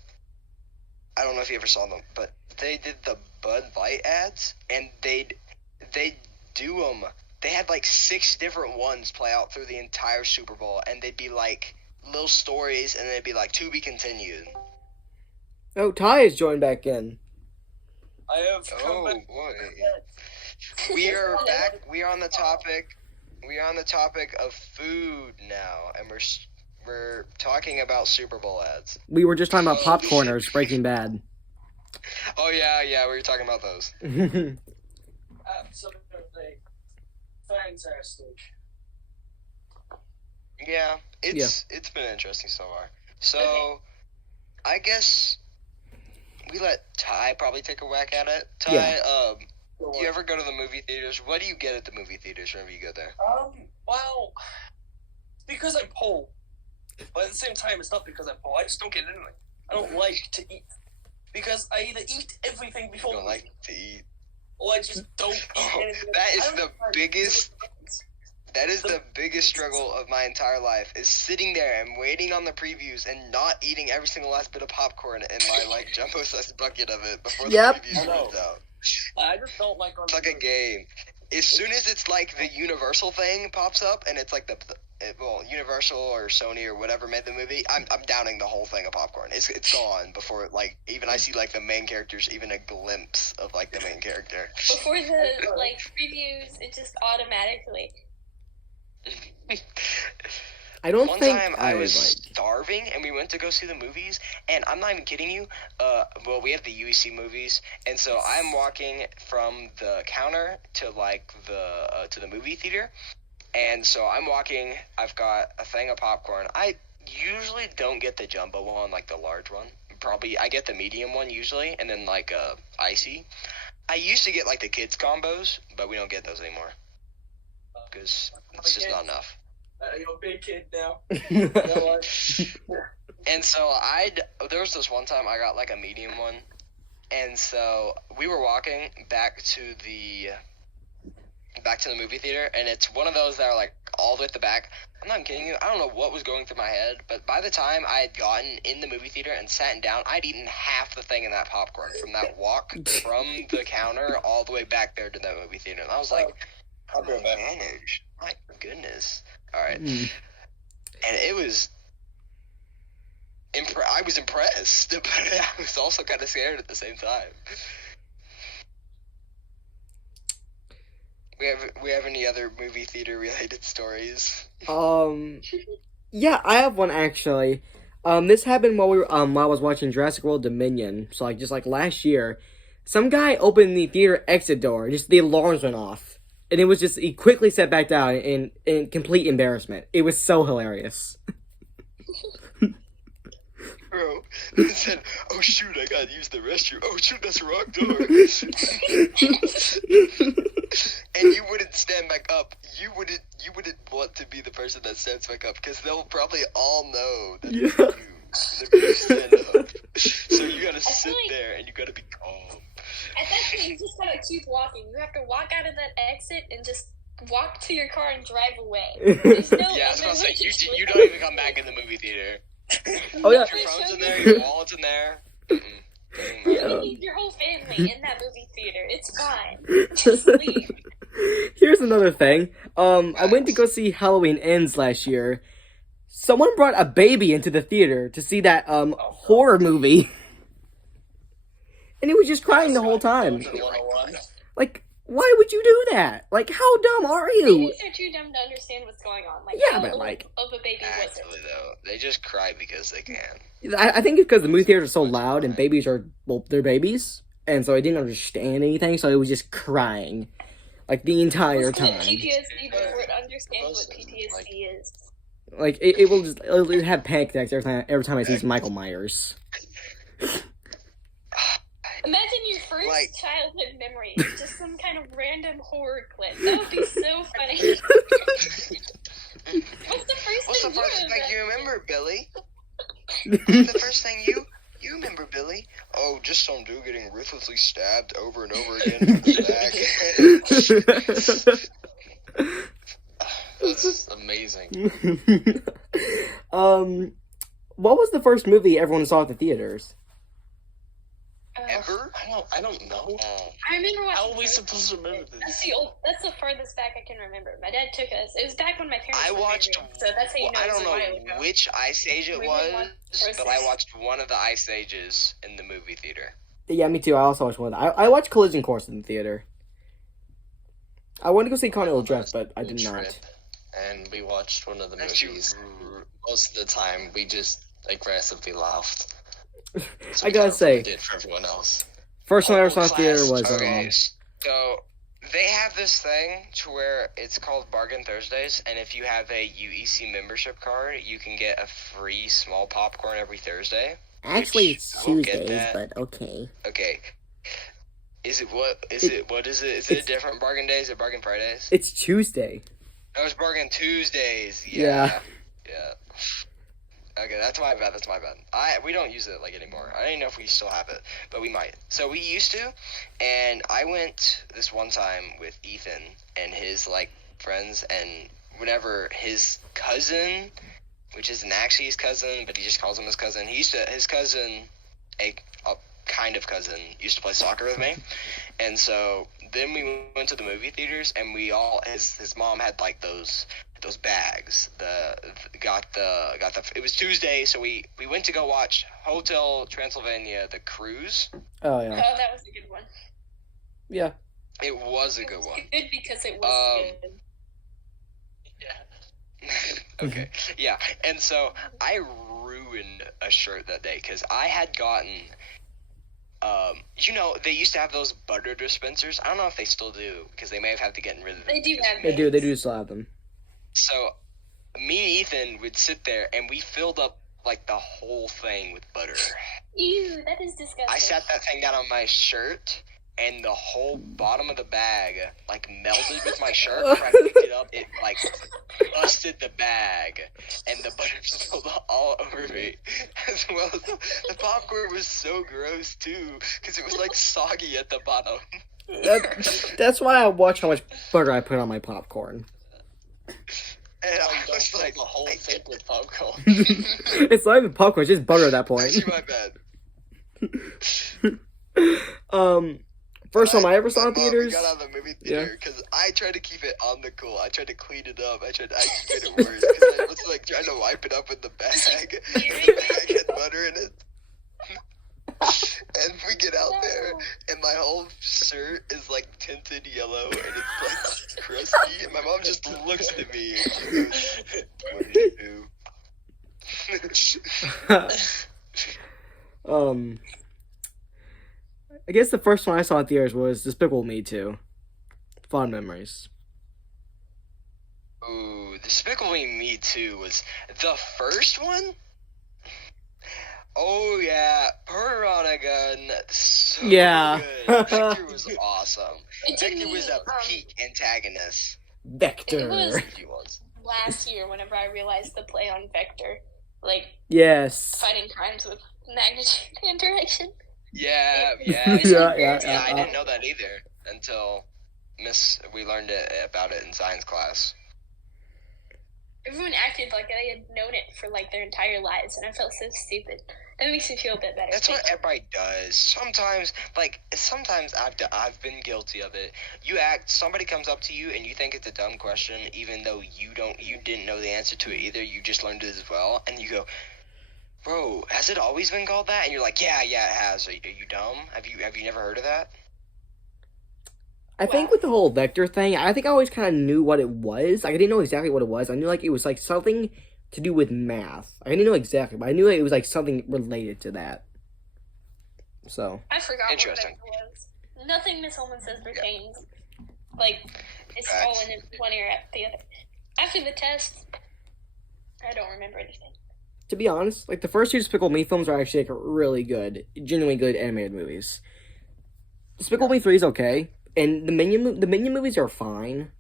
I don't know if you ever saw them, but they did the Bud Light ads, and they'd do them. They had like 6 different ones play out through the entire Super Bowl, and they'd be like little stories, and they'd be like, to be continued. Oh, Ty has joined back in. I have come back. Boy. We are back. We are on the topic. We are on the topic of food now, and we're talking about Super Bowl ads. We were just talking about popcorners, Breaking Bad. Oh yeah, we were talking about those. Absolutely fantastic. Yeah, it's been interesting so far. So, I guess we let Ty probably take a whack at it. Ty, you ever go to the movie theaters? What do you get at the movie theaters whenever you go there? Well, because I'm poor. But at the same time, it's not because I'm poor. I just don't get anything. I don't like to eat. Because I either eat everything before You don't like to eat. or I just don't eat anything. That is the biggest struggle of my entire life, is sitting there and waiting on the previews and not eating every single last bit of popcorn in my like jumbo-sized bucket of it before the previews runs out. I just don't like. It's like a game. As soon as it's like the Universal thing pops up, and it's like Universal or Sony or whatever made the movie, I'm downing the whole thing of popcorn. It's gone before like even I see like the main characters, even a glimpse of like the main character. Before the like previews, it just automatically. I don't One think time I was starving, and we went to go see the movies, and I'm not even kidding you. Well, we have the UEC movies, and so I'm walking from the counter to like to the movie theater, and so I'm walking. I've got a thing of popcorn. I usually don't get the jumbo one, like the large one. Probably I get the medium one usually, and then like icy. I used to get like the kids combos, but we don't get those anymore because it's just not enough. You're a big kid now. And so there was this one time I got like a medium one, and so we were walking back to the movie theater, and it's one of those that are like all the way at the back. I'm not kidding you. I don't know what was going through my head, but by the time I had gotten in the movie theater and sat down, I'd eaten half the thing in that popcorn from that walk from the counter all the way back there to that movie theater. And I was like, how do I manage? My goodness. All right. And it was I was impressed, but I was also kind of scared at the same time. We have any other movie theater related stories? Yeah, I have one actually. This happened while while I was watching Jurassic World Dominion. So just last year, some guy opened the theater exit door. Just the alarms went off. And it was he quickly sat back down in complete embarrassment. It was so hilarious. Bro, he said, oh shoot, I gotta use the restroom. Oh shoot, that's the wrong door. And you wouldn't stand back up. You wouldn't want to be the person that stands back up, because they'll probably all know that it's you. If you stand up. So you gotta sit there and you gotta be calm. At that point, you just gotta keep walking. You have to walk out of that exit and just walk to your car and drive away. There's no Yeah, I was other gonna say, way to you don't even come back in the movie theater. Oh yeah. Your phone's in there, your wallet's in there. You need your whole family in that movie theater. It's fine. Just leave. Here's another thing. I went to go see Halloween Ends last year. Someone brought a baby into the theater to see that horror movie. And he was just crying the whole time. Like, why would you do that? Like, how dumb are you? Babies are too dumb to understand what's going on. Like, Yeah, how but, old like- of a baby was it? Actually, though, they just cry because they can. I think it's because the movie theaters are so loud and babies are, well, they're babies. And so I didn't understand anything, so it was just crying. Like, the entire It's called time. PTSD before it understands what PTSD is. Like, it'll have panic attacks every time I see Michael Myers. Imagine your first Like- childhood memory. Just some kind of random horror clip. That would be so funny. What's the first thing you remember, Billy? What's the first thing you remember, Billy? Oh, just some dude getting ruthlessly stabbed over and over again from the back. That's amazing. What was the first movie everyone saw at the theaters? Ever? I don't know. I remember watching. How are we supposed to remember this? That's the farthest back I can remember. My dad took us. It was back when my parents. I were watched. married, so that's how you know. I it was don't a while know ago. which Ice Age it Maybe was, one or but I six. watched one of the Ice Ages in the movie theater. Yeah, me too. I also watched one. I watched Collision Course in the theater. I wanted to go see Continental Drift, but I did not. And we watched one of the Actually, movies. Most of the time, we just aggressively laughed. So I gotta say, did for everyone else. first time I ever saw in theater was Okay, so they have this thing to where it's called Bargain Thursdays, and if you have a UEC membership card, you can get a free small popcorn every Thursday. actually it's we'll get Tuesdays, that. but okay. Okay. Is it a different Bargain Days or Bargain Fridays? It's Tuesday. No, it's Bargain Tuesdays. Yeah. Yeah. Okay, that's my bad. We don't use it anymore. I don't even know if we still have it, but we might. So we used to, and I went this one time with Ethan and his friends, and whenever his cousin, which isn't actually his cousin, but he just calls him his cousin. His cousin, a kind of cousin, used to play soccer with me, and so then we went to the movie theaters, and we all his mom had those bags. It was Tuesday, so we went to go watch Hotel Transylvania, The Cruise. Oh Oh, yeah. that was a good one. Yeah. It was a good one. Good because it was good. Okay, yeah, and so I ruined a shirt that day because I had gotten, they used to have those butter dispensers. I don't know if they still do because they may have had to get rid of them. They do have. They do still have them. So, me and Ethan would sit there and we filled up the whole thing with butter. Ew, that is disgusting. I sat that thing down on my shirt, and the whole bottom of the bag melted with my shirt. When I picked it up, it busted the bag, and the butter spilled all over me. As well as the popcorn was so gross too, because it was soggy at the bottom. That's why I watch how much butter I put on my popcorn. And I Don't was fill like, the whole thing with popcorn. It's not even popcorn, it's just butter at that point. actually, my bad. First time I ever saw My in mom, theaters. We got out of the movie theater because I tried to keep it on the cool. I tried to clean it up. I just made it worse because I was trying to wipe it up with the bag. The bag had butter in it. And we get out there, and my whole shirt is tinted yellow, and it's crusty. And my mom just looks at me and she goes, "What did you do?" I guess the first one I saw in theaters was Despicable Me 2. Fond memories. Ooh, Despicable Me 2 was the first one? Oh yeah, Purr on a Gun. So Yeah. good. Vector was awesome. It took Vector me, was a peak antagonist. Vector. It was He was. last year whenever I realized the play on Vector, Yes. fighting crimes with magnitude and direction. Yeah. Yeah, Yeah, I didn't know that either until we learned about it in science class. Everyone acted like they had known it for their entire lives, and I felt so stupid. That makes me feel a bit better. That's what everybody does. Sometimes I've been guilty of it. Somebody comes up to you and you think it's a dumb question, even though you didn't know the answer to it either. You just learned it as well, and you go, "Bro, has it always been called that?" And you're like, "Yeah, it has." Are you dumb? Have you never heard of that? I think with the whole Vector thing, I think I always kind of knew what it was. I didn't know exactly what it was. I knew it was something to do with math. I didn't know exactly, but I knew it was something related to that. So. I forgot Interesting. what it was. Nothing Miss Holman says pertains. It's Facts. all in one ear at the other. After the test, I don't remember anything. To be honest, the first two Despicable Me films are actually really good, genuinely good animated movies. Despicable Me 3 is okay. And the Minion movies are fine.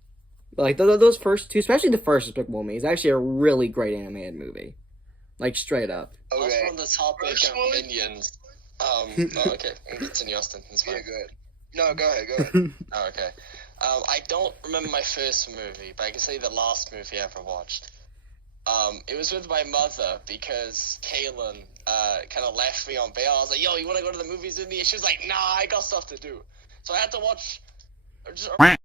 Like those first two, especially the first Despicable Me, is actually a really great animated movie. Like straight up. What's Okay. on the topic First of one? Minions? Okay, continue, Austin. It's Yeah, fine. go ahead. No, go ahead. Oh, okay. I don't remember my first movie, but I can say the last movie I ever watched. It was with my mother because Kaylin kind of left me on bail. I was like, "Yo, you want to go to the movies with me?" And she was like, "Nah, I got stuff to do." So I had to watch just a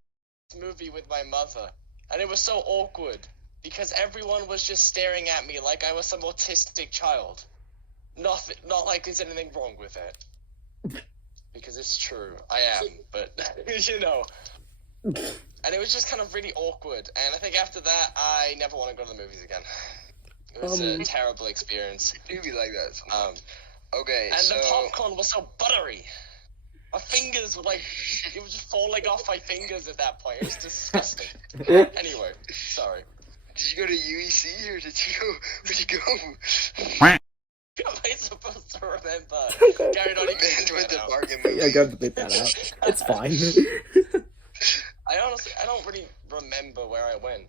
movie with my mother, and it was so awkward because everyone was just staring at me like I was some autistic child. Not like there's anything wrong with it. Because it's true, I am, but, you know. And it was just kind of really awkward, and I think after that, I never want to go to the movies again. It was a terrible experience. It do be like that sometimes. Okay, And so... the popcorn was so buttery. My fingers were like, it was just falling off my fingers at that point. It was disgusting. Anyway, sorry. Did you go to UEC, or did you go... Where'd you go? How am I supposed to remember? Gary, don't even Band do with that the out. bargain I movie. got to beat that out. It's fine. I don't really remember where I went.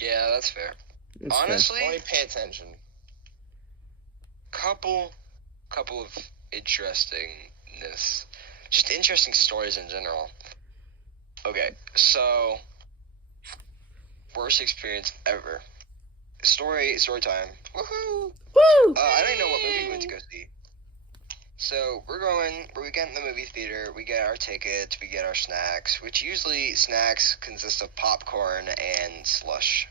Yeah, that's fair. It's fair. Honestly, Only pay attention. couple of interestingness. Just interesting stories in general. Okay, so... Worst experience ever. Story time. Woohoo! Woo! I don't even know what movie we went to go see. So we're getting in the movie theater, we get our tickets, we get our snacks, which usually snacks consist of popcorn and slush.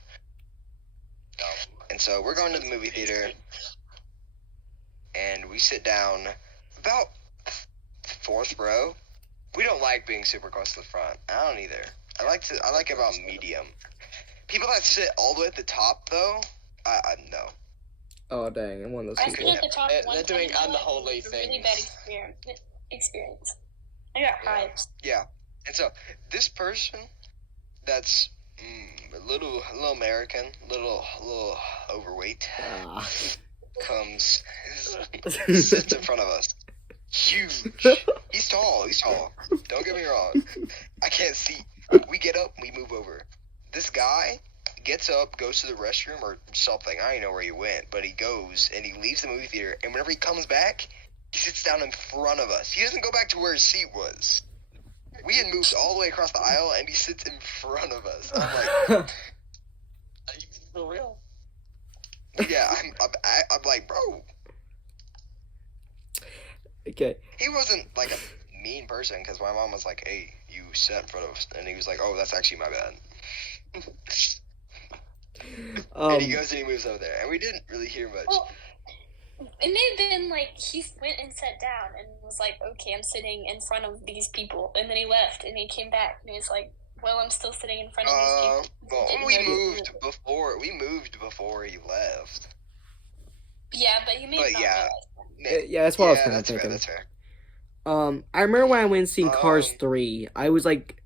And so we're going to the movie theater, and we sit down about fourth row. We don't like being super close to the front. I don't either. I like about medium. People that sit all the way at the top, though, I no. Oh dang! I'm one of those I people. sit at the top They're one doing time, unholy it was a really things. bad experience. I got hives. Yeah. And so this person that's a little American, little overweight, Ah. comes sits in front of us. Huge. He's tall. Don't get me wrong. I can't see. We get up, we move over. This guy gets up, goes to the restroom or something. I don't even know where he went, but he goes and he leaves the movie theater. And whenever he comes back, he sits down in front of us. He doesn't go back to where his seat was. We had moved all the way across the aisle, and he sits in front of us. I'm like, Are you for real? yeah. I'm like, bro. Okay. He wasn't like a mean person because my mom was like, "Hey, you sat in front of us," and he was like, "Oh, that's actually my bad." And he goes and he moves over there, and we didn't really hear much. Well, it may have been like he went and sat down and was like, "Okay, I'm sitting in front of these people," and then he left and he came back and he's like, "Well, I'm still sitting in front of these people." Well, we moved before he left. Yeah, but he may But have not yeah. realized that. Yeah, that's what I was kind of that's fair, thinking. that's fair. I remember when I went and seen Cars 3, I was like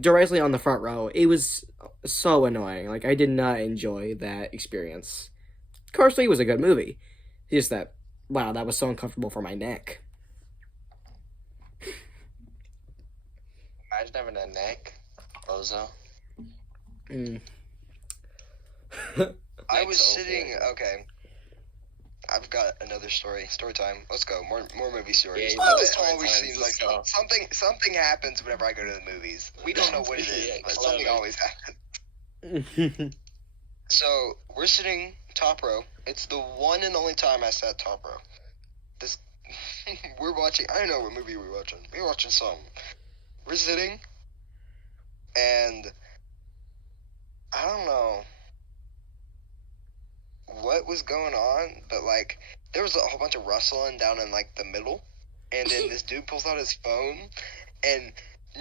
directly on the front row. It was so annoying. Like, I did not enjoy that experience. Cars 3 was a good movie. Just that, wow, that was so uncomfortable for my neck. Imagine having a neck, Bozo. I was Neck's sitting. okay. Okay. I've got another story. Story time. Let's go. More movie stories. Yeah, It story always time. seems Let's like go. something happens whenever I go to the movies. We don't know what it is, Yeah, but clever. something always happens. So we're sitting top row. It's the one and only time I sat top row. This we're watching. I don't know what movie we're watching. We're watching some. We're sitting, and I don't know what was going on, but like there was a whole bunch of rustling down in like the middle, and then this dude pulls out his phone, and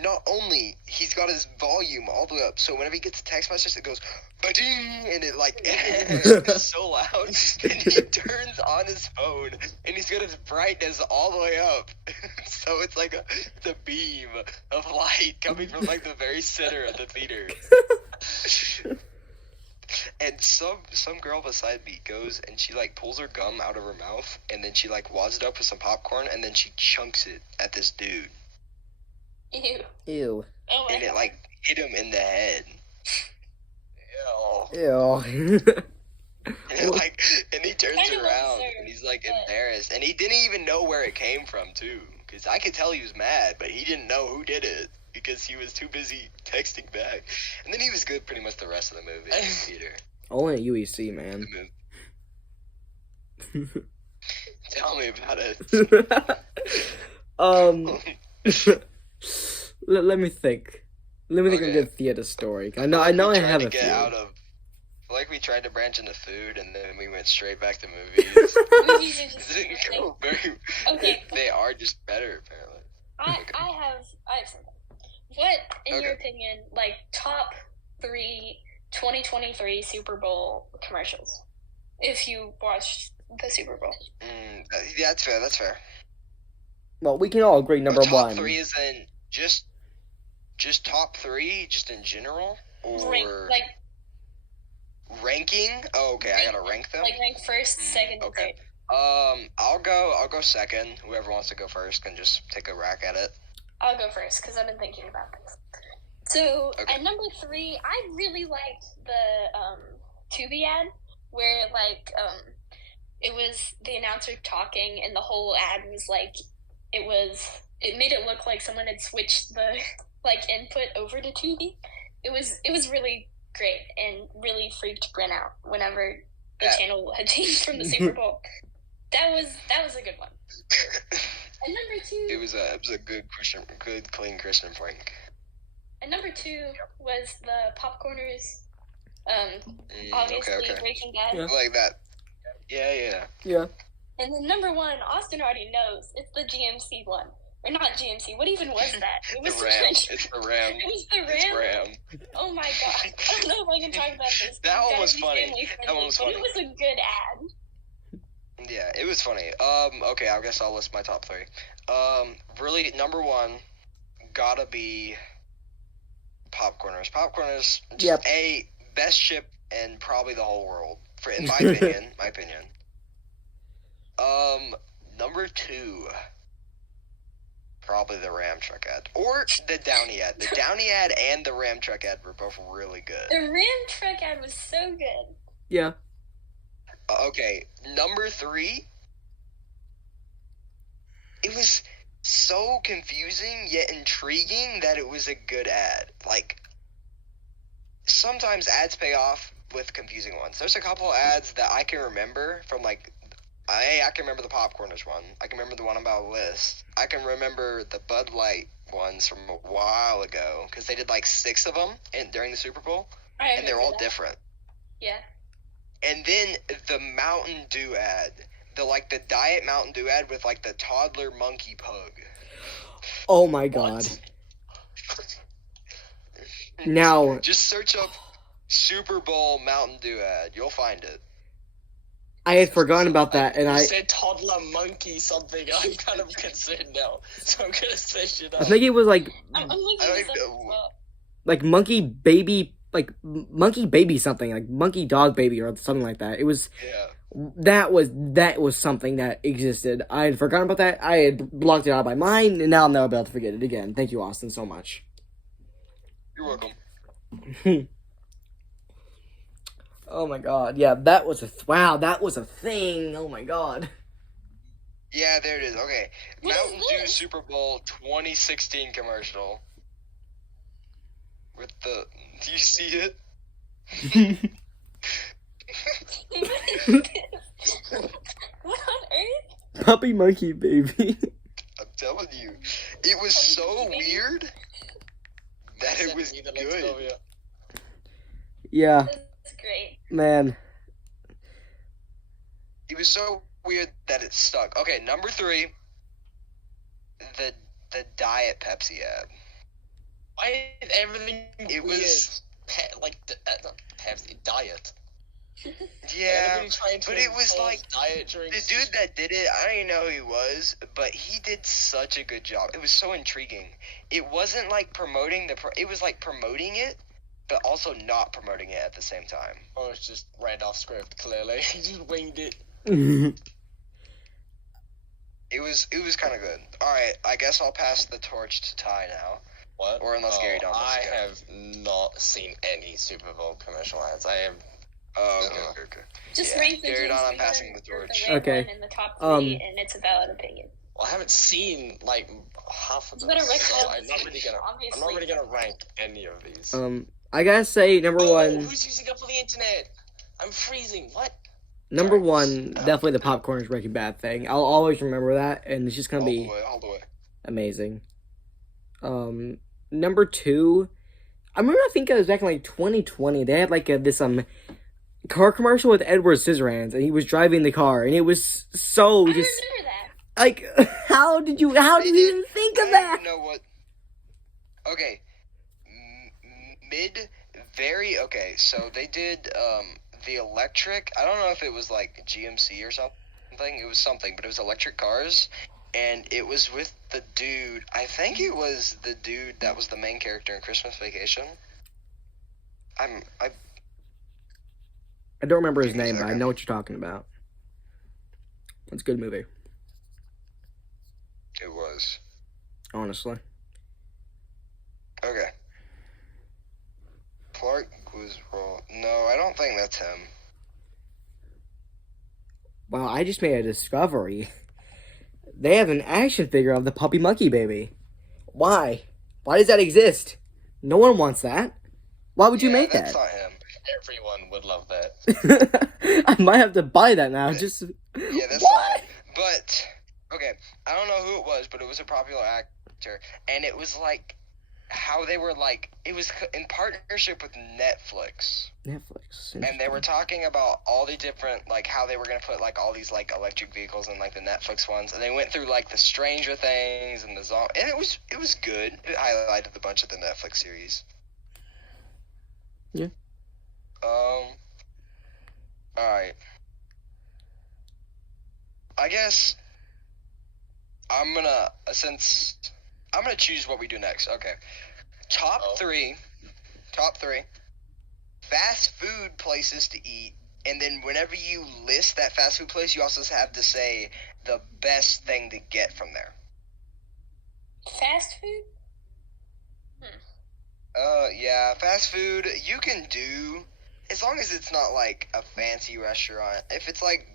not only he's got his volume all the way up, so whenever he gets a text message, it goes ba-ding, and it like it's so loud, and he turns on his phone, and he's got his brightness all the way up, so it's like it's a beam of light coming from like the very center of the theater. And some girl beside me goes and she like pulls her gum out of her mouth, and then she like wads it up with some popcorn, and then she chunks it at this dude. Ew. Ew. Oh my and it god. like hit him in the head. Ew. Ew. And like, and he turns Kind of around absurd, and he's like but- embarrassed, and he didn't even know where it came from too, because I could tell he was mad, but he didn't know who did it because he was too busy texting back. And then he was good pretty much the rest of the movie in the theater. Only at UEC, man. Tell me about it. Let me think. Let me think of a Okay. good theater story. I know I We tried have to a get few. out of. Like we tried to branch into food, and then we went straight back to movies. Movies are just Didn't like, go very- okay. They are just better, apparently. I have something. What, in your Okay. opinion, like top 3 2023 Super Bowl commercials? If you watched the Super Bowl. Yeah, that's fair. That's fair. Well, we can all agree number But top one. 3 is in just top 3, just in general, or Rank, ranking. Oh, okay, I gotta rank them. rank first, second, and okay. third. I'll go second. Whoever wants to go first can just take a rack at it. I'll go first because I've been thinking about this. So Okay. at number 3, I really liked the Tubi ad where it was the announcer talking and the whole ad was like it made it look like someone had switched the input over to Tubi. It was really great and really freaked Brent out whenever the Yeah. channel had changed from the Super Bowl. That was a good one. And number 2 It was a good clean Christian prank. And number 2 was the Popcorners. Obviously Okay. Breaking Bad. Yeah. Like that. Yeah. Yeah. And then number 1, Austin already knows. It's the GMC one. Or not GMC. What even was that? It was The Ram. It's the Ram. It was the It's Ram. Ram. Oh my god. I don't know if I can talk about this. That It's one gotta was be funny. family That friendly, one was but funny. it was a good ad. Yeah, it was funny. Okay, I guess I'll list my top 3. Really, number 1, gotta be Popcorners. Popcorners, just Yep. best ship in probably the whole world, in my opinion. Number 2, probably the Ram truck ad, or the Downey ad. The Downey ad and the Ram truck ad were both really good. The Ram truck ad was so good. Yeah. Okay, number 3. It was so confusing yet intriguing that it was a good ad. Like, sometimes ads pay off with confusing ones. There's a couple ads that I can remember from I can remember the Popcorners one. I can remember the one about a list. I can remember the Bud Light ones from a while ago because they did 6 of them during the Super Bowl, and they're all different. Yeah. And then the Mountain Dew ad, the Diet Mountain Dew ad with the toddler monkey pug. Oh my god. Now, Just search up Super Bowl Mountain Dew ad. You'll find it. I had forgotten about that, and You I said toddler monkey something. I'm kind of concerned now, so I'm gonna search it up. I think it was I'm I looking don't this up know. as well. monkey baby, monkey baby something, monkey dog baby or something like that. It was Yeah. that was something that existed. I had forgotten about that. I had blocked it out of my mind, and now I'm never about to forget it again. Thank you, Austin, so much. You're welcome. Oh my god, yeah, that was that was a thing. Oh my god. Yeah, there it is. Okay. What is Mountain Dew this? Super Bowl 2016 commercial. With the... Do you see it? What on earth? Puppy monkey baby. I'm telling you. It was so weird that it was good. Yeah, That's great. man. It was so weird that it stuck. Okay, number 3. The Diet Pepsi ad. Why is everything It weird? was... Pepsi diet. Yeah, Everybody trying to but it was impose diet during the dude that did it, I don't even know who he was, but he did such a good job. It was so intriguing. It wasn't promoting it was promoting it, but also not promoting it at the same time. Oh, it's just read off script, clearly. He just winged it. It was kind of good. All right, I guess I'll pass the torch to Ty now. What? Or unless Gary Don wants I to go. have not seen any Super Bowl commercial ads. I have. Oh, okay. Just Yeah, rank the Gary Don, teams I'm together passing the for torch. red Okay. one in the top three, and it's a valid opinion. Well, I haven't seen like half of You them. better rank So all I'm these not really teams, gonna. I'm obviously. not really gonna rank any of these. I gotta say, number Oh, one, who's using up for the internet? I'm freezing. What? number Sorry. one, definitely the popcorn is Breaking Bad thing. I'll always remember that, and it's just gonna be All the way. amazing. Number two, I remember I think it was back in like 2020. They had like this car commercial with Edward Scissorhands, and he was driving the car, and it was so I just remember that. like how did you even think of I that? don't even know what. Okay. Okay, so they did the electric. I don't know if it was like GMC or something. It was something, but it was electric cars, and it was with the dude. I think it was the dude that was the main character in Christmas Vacation. I I don't remember his Give me a name, but I second. know what you're talking about. It's a good movie, It was. honestly. Okay. Clark was wrong. No, I don't think that's him. Wow, I just made a discovery. They have an action figure of the Puppy Monkey Baby. Why? Why does that exist? No one wants that. Why would you make that's that? not him. Everyone would love that. I might have to buy that now. Just Yeah, that's what? not him. But, okay, I don't know who it was, but it was a popular actor. And it was like, how they were like, it was in partnership with Netflix. Netflix. And they were talking about all the different, like, how they were going to put, like, all these, like, electric vehicles in, like, the Netflix ones. And they went through, like, the Stranger Things and the Zombie. And it was good. It highlighted a bunch of the Netflix series. Yeah. Alright. I guess I'm gonna choose what we do next. Okay. Top three. Fast food places to eat. And then whenever you list that fast food place, you also have to say the best thing to get from there. Fast food? Yeah, fast food you can do as long as it's not like a fancy restaurant. If it's like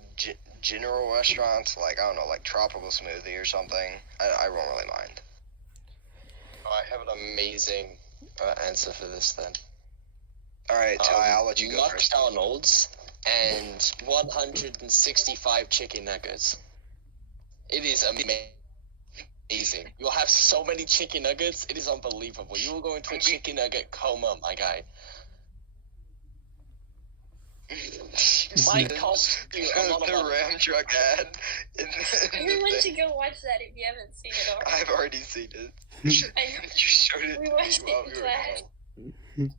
general restaurants, like I don't know, like Tropical Smoothie or something, I won't really mind. I have an amazing answer for this then. All right, Ty, I'll let you go first. McDonald's and 165 chicken nuggets. It is amazing. You'll have so many chicken nuggets. It is unbelievable. You will go into a chicken nugget coma, my guy. Might cost you a lot of The money. Ram truck ad. Everyone should go watch that if you haven't seen it already. I've already seen it. I You showed it We to watched me while it in we were class. gone.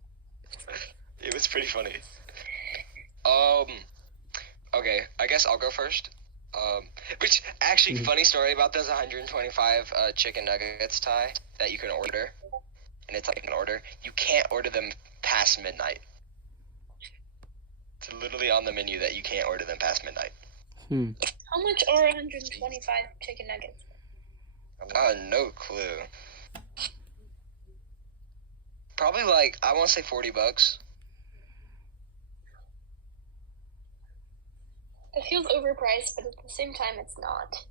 It was pretty funny. Okay, I guess I'll go first. Which actually, funny story about those 125 chicken nuggets, Ty, that you can order, and it's like an order. You can't order them past midnight. It's literally on the menu that you can't order them past midnight. How much are 125 chicken nuggets? No clue. Probably like, I want to say $40. It feels overpriced, but at the same time, it's not.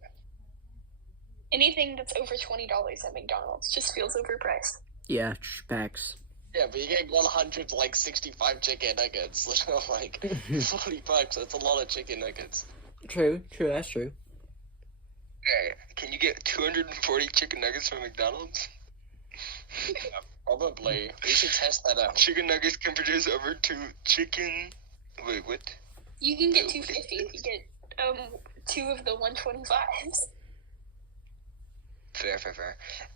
Anything that's over $20 at McDonald's just feels overpriced. Yeah, facts. Yeah, but you get 165 chicken nuggets. Like, $40, that's a lot of chicken nuggets. True, that's true. Okay, can you get 240 chicken nuggets from McDonald's? Probably. We should test that out. Chicken nuggets can produce over Wait, what? You can get 250 if you get two of the 125s. Fair.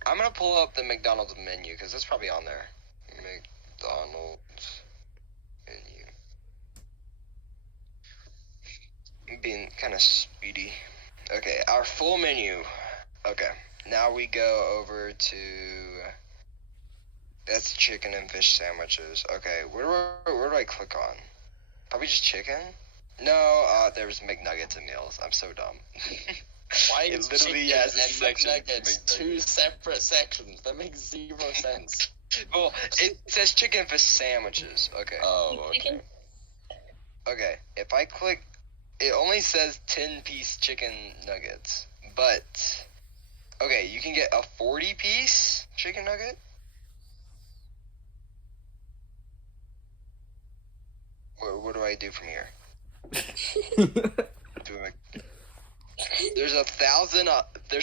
I'm gonna pull up the McDonald's menu because it's probably on there. McDonald's menu. I'm being kind of speedy. Okay, our full menu. Okay, now we go over to. That's chicken and fish sandwiches. Okay, where do I click on? Probably just chicken? No, there's McNuggets and meals. I'm so dumb. Why It is literally chicken has a and section for McNuggets two McNuggets. separate sections? That makes zero sense. Well, it says chicken for sandwiches. Okay. Oh, okay. Chicken. Okay. If I click, it only says 10-piece chicken nuggets. But okay, you can get a 40-piece chicken nugget. What do I do from here? There's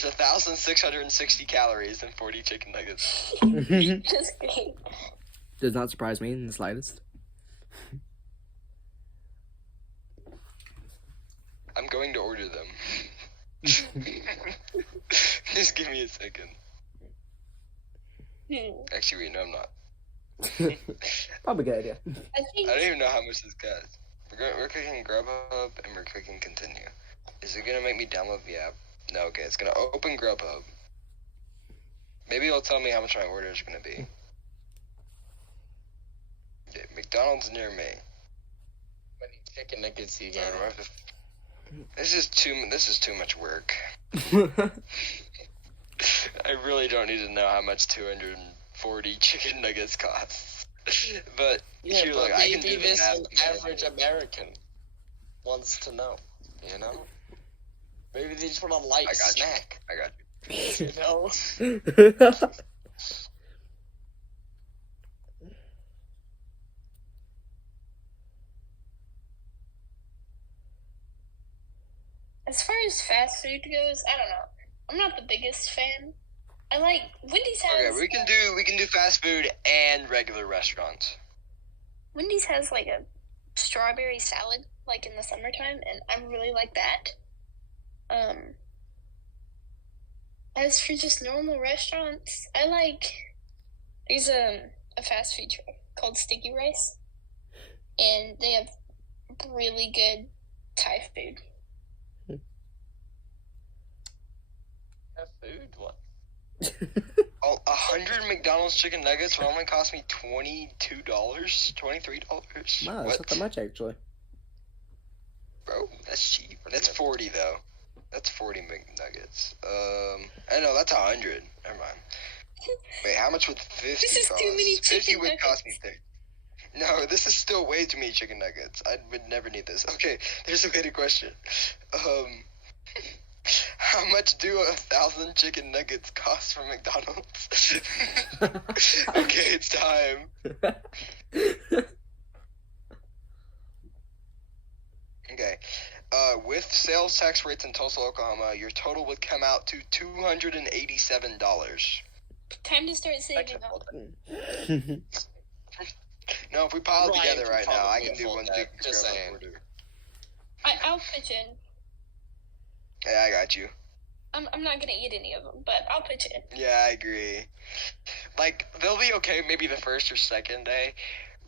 1,660 calories in 40 chicken nuggets. That's great. Does not surprise me in the slightest. I'm going to order them. Just give me a second. Actually, wait, no, I'm not. Probably a good idea. I think I don't even know how much this costs. We're clicking Grubhub and we're clicking continue. Is it gonna make me download the app? No, okay, it's gonna open Grubhub. Maybe it'll tell me how much my order is gonna be. Okay, McDonald's near me. How many chicken nuggets you Or get? do I have to- This is too much work. I really don't need to know how much 240 chicken nuggets costs. But Yeah, here, but look, I can maybe do the this math. an average American wants to know, you know? Maybe they just want a light I got you. snack, I got you know? as far as fast food goes, I don't know. I'm not the biggest fan. I like Wendy's Okay, has we can do fast food and regular restaurants. Wendy's has like a strawberry salad like in the summertime, and I really like that. As for just normal restaurants, I like there's a fast food truck called Sticky Rice, and they have really good Thai food. Have food? What? 100 McDonald's chicken nuggets will only cost me $22, $23. Wow, that's What? not that much actually. Bro, that's cheap. That's 40 though. That's 40 McNuggets. I know that's 100. Never mind. Wait, how much would 50 This is cost? too many 50 chicken would cost me nuggets. 30. No, this is still way too many chicken nuggets. I would never need this. Okay, there's a better question. How much do 1,000 chicken nuggets cost from McDonald's? Okay, it's time. Okay. With sales tax rates in Tulsa, Oklahoma, your total would come out to $287. Time to start saving up. No, if we pile Ryan together can right now, I probably can do afford one that, big just grub saying. order. I'll pitch in. Yeah, I got you. I'm not gonna eat any of them, but I'll pitch in. Yeah, I agree. Like, they'll be okay maybe the first or second day.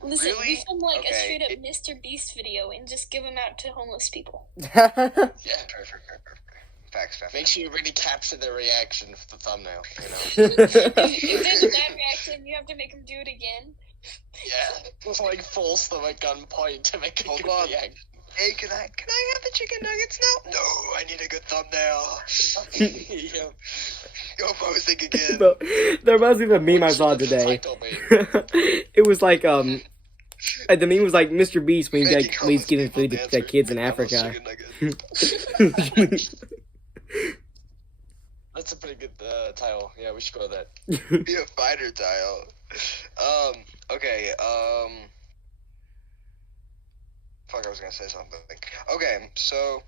Listen, Really? we film like a Okay, straight up it- Mr. Beast video and just give them out to homeless people. Yeah. Perfect. Facts. Make sure you really capture the reaction for the thumbnail, you know? If there's a bad reaction, you have to make them do it again. Yeah. Just like force them at gunpoint to make a Hold good on. reaction. Hey, can I have the chicken nuggets now? No, I need a good thumbnail. Yeah. Go posting again. Bro, there reminds me of a meme I saw Should have today. titled me. It was like the meme was like Mr. Beast when Making he's giving homeless food people to dance kids in with McDonald's Africa. chicken nuggets. That's a pretty good title. Yeah, we should go with that. Be a fighter tile. Okay, fuck, I was gonna say something. Okay, so,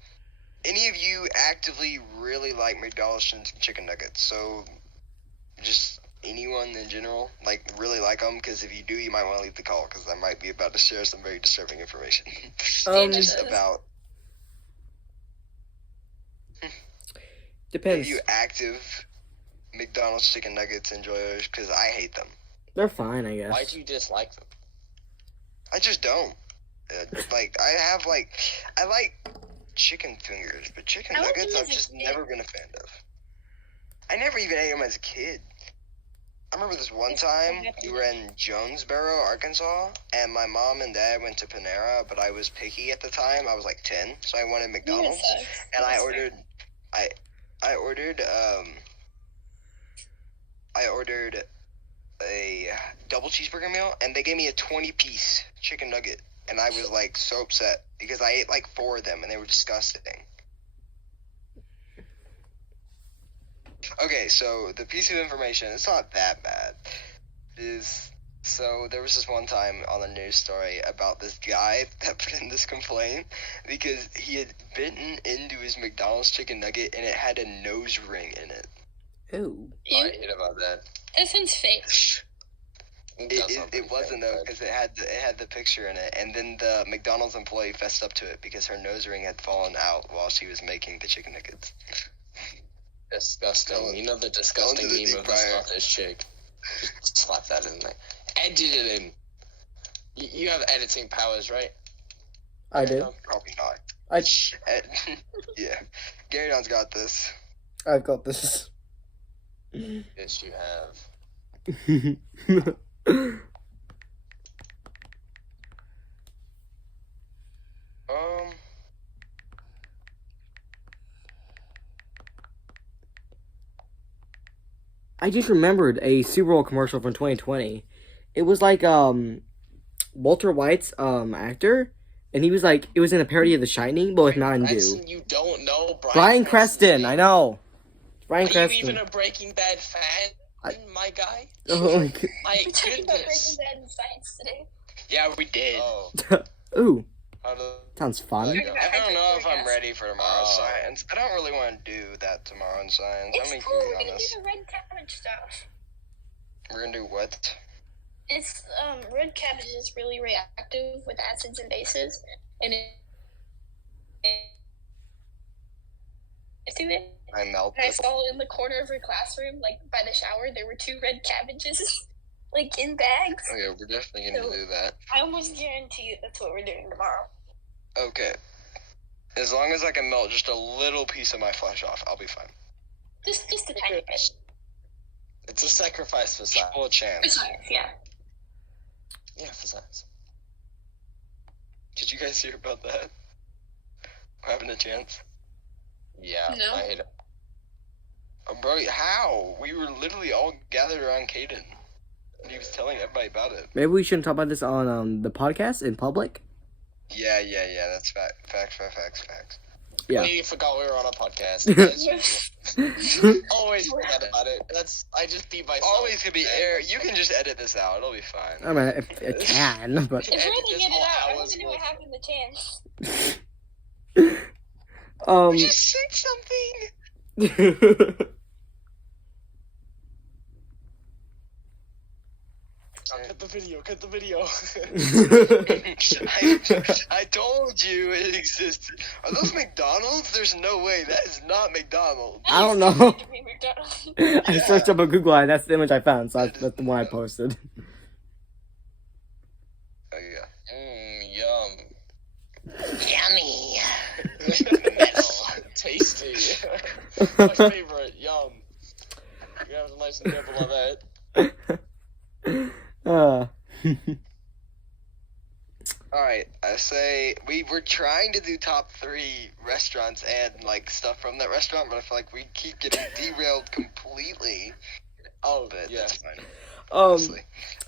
any of you actively really like McDonald's chicken nuggets? So, just anyone in general, like, really like them? Because if you do, you might want to leave the call, because I might be about to share some very disturbing information. Just about, Depends. are you active McDonald's chicken nuggets enjoyers? Because I hate them. They're fine, I guess. Why do you dislike them? I just don't. Like, I like chicken fingers, but chicken I like nuggets them I've as a just kid. never been a fan of. I never even ate them as a kid. I remember this one time we were in Jonesboro, Arkansas, and my mom and dad went to Panera, but I was picky at the time. I was like 10, so I wanted McDonald's, and I ordered, I ordered a double cheeseburger meal, and they gave me a 20-piece chicken nugget, and I was like so upset because I ate like 4 of them, and they were disgusting. Okay, so the piece of information, it's not that bad, is so there was this one time on a news story about this guy that put in this complaint because he had bitten into his McDonald's chicken nugget and it had a nose ring in it. Ooh. I hate about that. That sounds fake. It wasn't though, because it had the picture in it, and then the McDonald's employee fessed up to it because her nose ring had fallen out while she was making the chicken nuggets. Disgusting. You know the disgusting meme of the Scottish chick? Just slap that in there. Edit it in. You have editing powers, right? I do. Probably not. Yeah. Gary Don's got this. I've got this. Yes, you have. I just remembered a Super Bowl commercial from 2020. It was like Walter White's actor, and he was like, it was in a parody of The Shining, but with Mountain Dew. Cranston, you don't know Bryan Creston, I know. Bryan Are Creston. you even a Breaking Bad fan, my guy? Oh my god. My We talked about Breaking goodness. Bad in science today. Yeah, we did. Oh, Ooh, how do sounds fun. I don't know if I'm ready for tomorrow's Oh. science. I don't really want to do that tomorrow in science. It's I'm being cool. We're completely gonna honest. do the red cabbage stuff. We're gonna do what? It's red cabbage is really reactive with acids and bases, and to it. I melt And I it. saw in the corner of her classroom, like by the shower, there were 2 red cabbages, like in bags. Oh yeah, we're definitely gonna do that. I almost guarantee you that's what we're doing tomorrow. Okay. As long as I can melt just a little piece of my flesh off, I'll be fine. Just a tiny bit. It's a sacrifice for science. Full For chance. science, yeah. Yeah, for science. Did you guys hear about that? We're having a chance. Yeah, No. I hate it. Oh, bro, how? We were literally all gathered around Caden. And he was telling everybody about it. Maybe we shouldn't talk about this on the podcast in public. Yeah, that's facts. Yeah. We forgot we were on a podcast. Always forget about it. I just beat myself. Always could be air. You can just edit this out. It'll be fine. I mean, if it can, but If we're This gonna get it whole out, I hour's want to know what worth. happened to Chance. We just said something. Cut the video. I told you it existed. Are those McDonald's? There's no way. That is not McDonald's. I don't know. McDonald's. I searched up on Google and that's the image I found, so that's the one I posted. Oh yeah. Yum. Yummy. Tasty. My favorite. Yum. You have a nice nibble of it. Alright, I say we were trying to do top 3 restaurants and like stuff from that restaurant, but I feel like we keep getting derailed completely. Oh, But yeah. that's fine.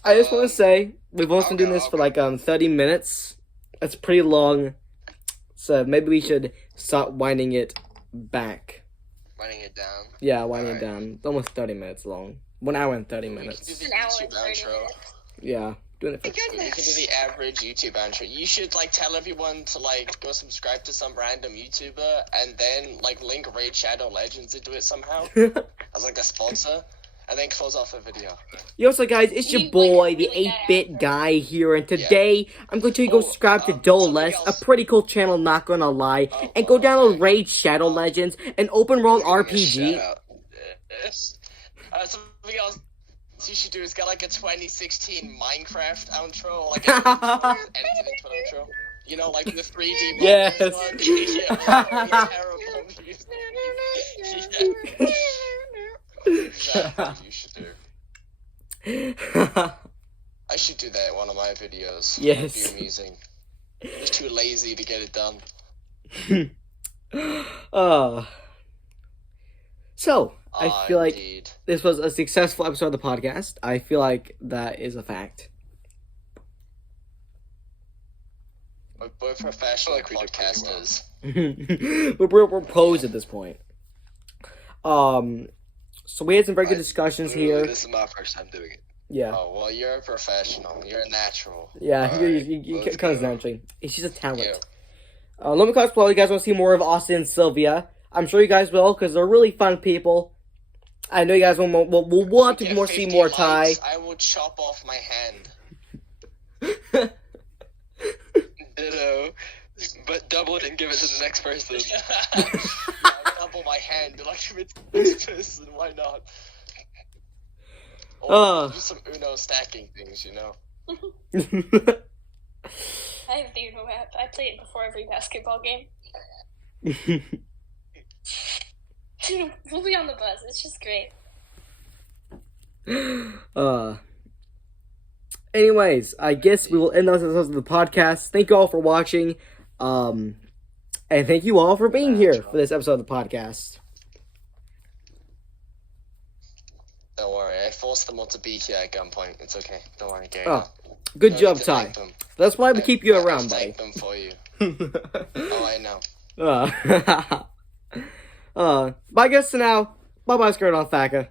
I just want to Um, say we've only been doing I'll this go. for like 30 minutes. That's pretty long, so maybe we should start winding it back. Writing it down. Yeah, winding it Alright. down. It's almost 30 minutes long. 1 hour and 30 We can do minutes. the An hour YouTube and 30 outro. minutes. Yeah, doing it for We can do the average YouTube outro. You should like tell everyone to like go subscribe to some random YouTuber and then like link Raid Shadow Legends into it somehow as like a sponsor, and then close off the video. Yo, so guys, it's your You, like, boy, the really bad 8-bit actor. guy here, and today I'm going to go Oh, subscribe to something Doleless, a else. pretty cool channel, not gonna lie, and go download Raid Shadow Legends, an open world RPG. Shout out. Something else you should do is get like a 2016 Minecraft outro, like a edited into an outro. You know, like the 3D models Yes. one. Yeah, terrible music. Yeah. Exactly what you should do. I should do that in one of my videos. Yes. It'd be amazing. I'm just too lazy to get it done. So, I feel like indeed. this was a successful episode of the podcast. I feel like that is a fact. We're professional podcasters. we're pros at this point. So we had some very good discussions here. This is my first time doing it. Yeah. Oh, well, you're a professional. You're a natural. Yeah, Alright, you let's comes go. naturally. She's a talent. Yeah. Let me comment below. You guys want to see more of Austin and Sylvia? I'm sure you guys will, because they're really fun people. I know you guys will want to Get more see 50 more Ty. likes, I will chop off my hand. Ditto. But double it and give it to the next person. I'll double my hand. Like, if it's this person, why not? Uh. Do some Uno stacking things, you know? I have the Uno app. I play it before every basketball game. We'll be on the bus. It's just great. Anyways, I guess we will end this episode of the podcast. Thank you all for watching. And thank you all for being here for this episode of the podcast. Don't worry, I forced them all to be here at gunpoint. It's okay. Don't worry, Gary. Oh, good No job, need to Ty. thank them. That's why we keep you I'll around, buddy. thank them for you. Oh, I know. Bye, guys, for now. Bye-bye, Skirt on Thaka.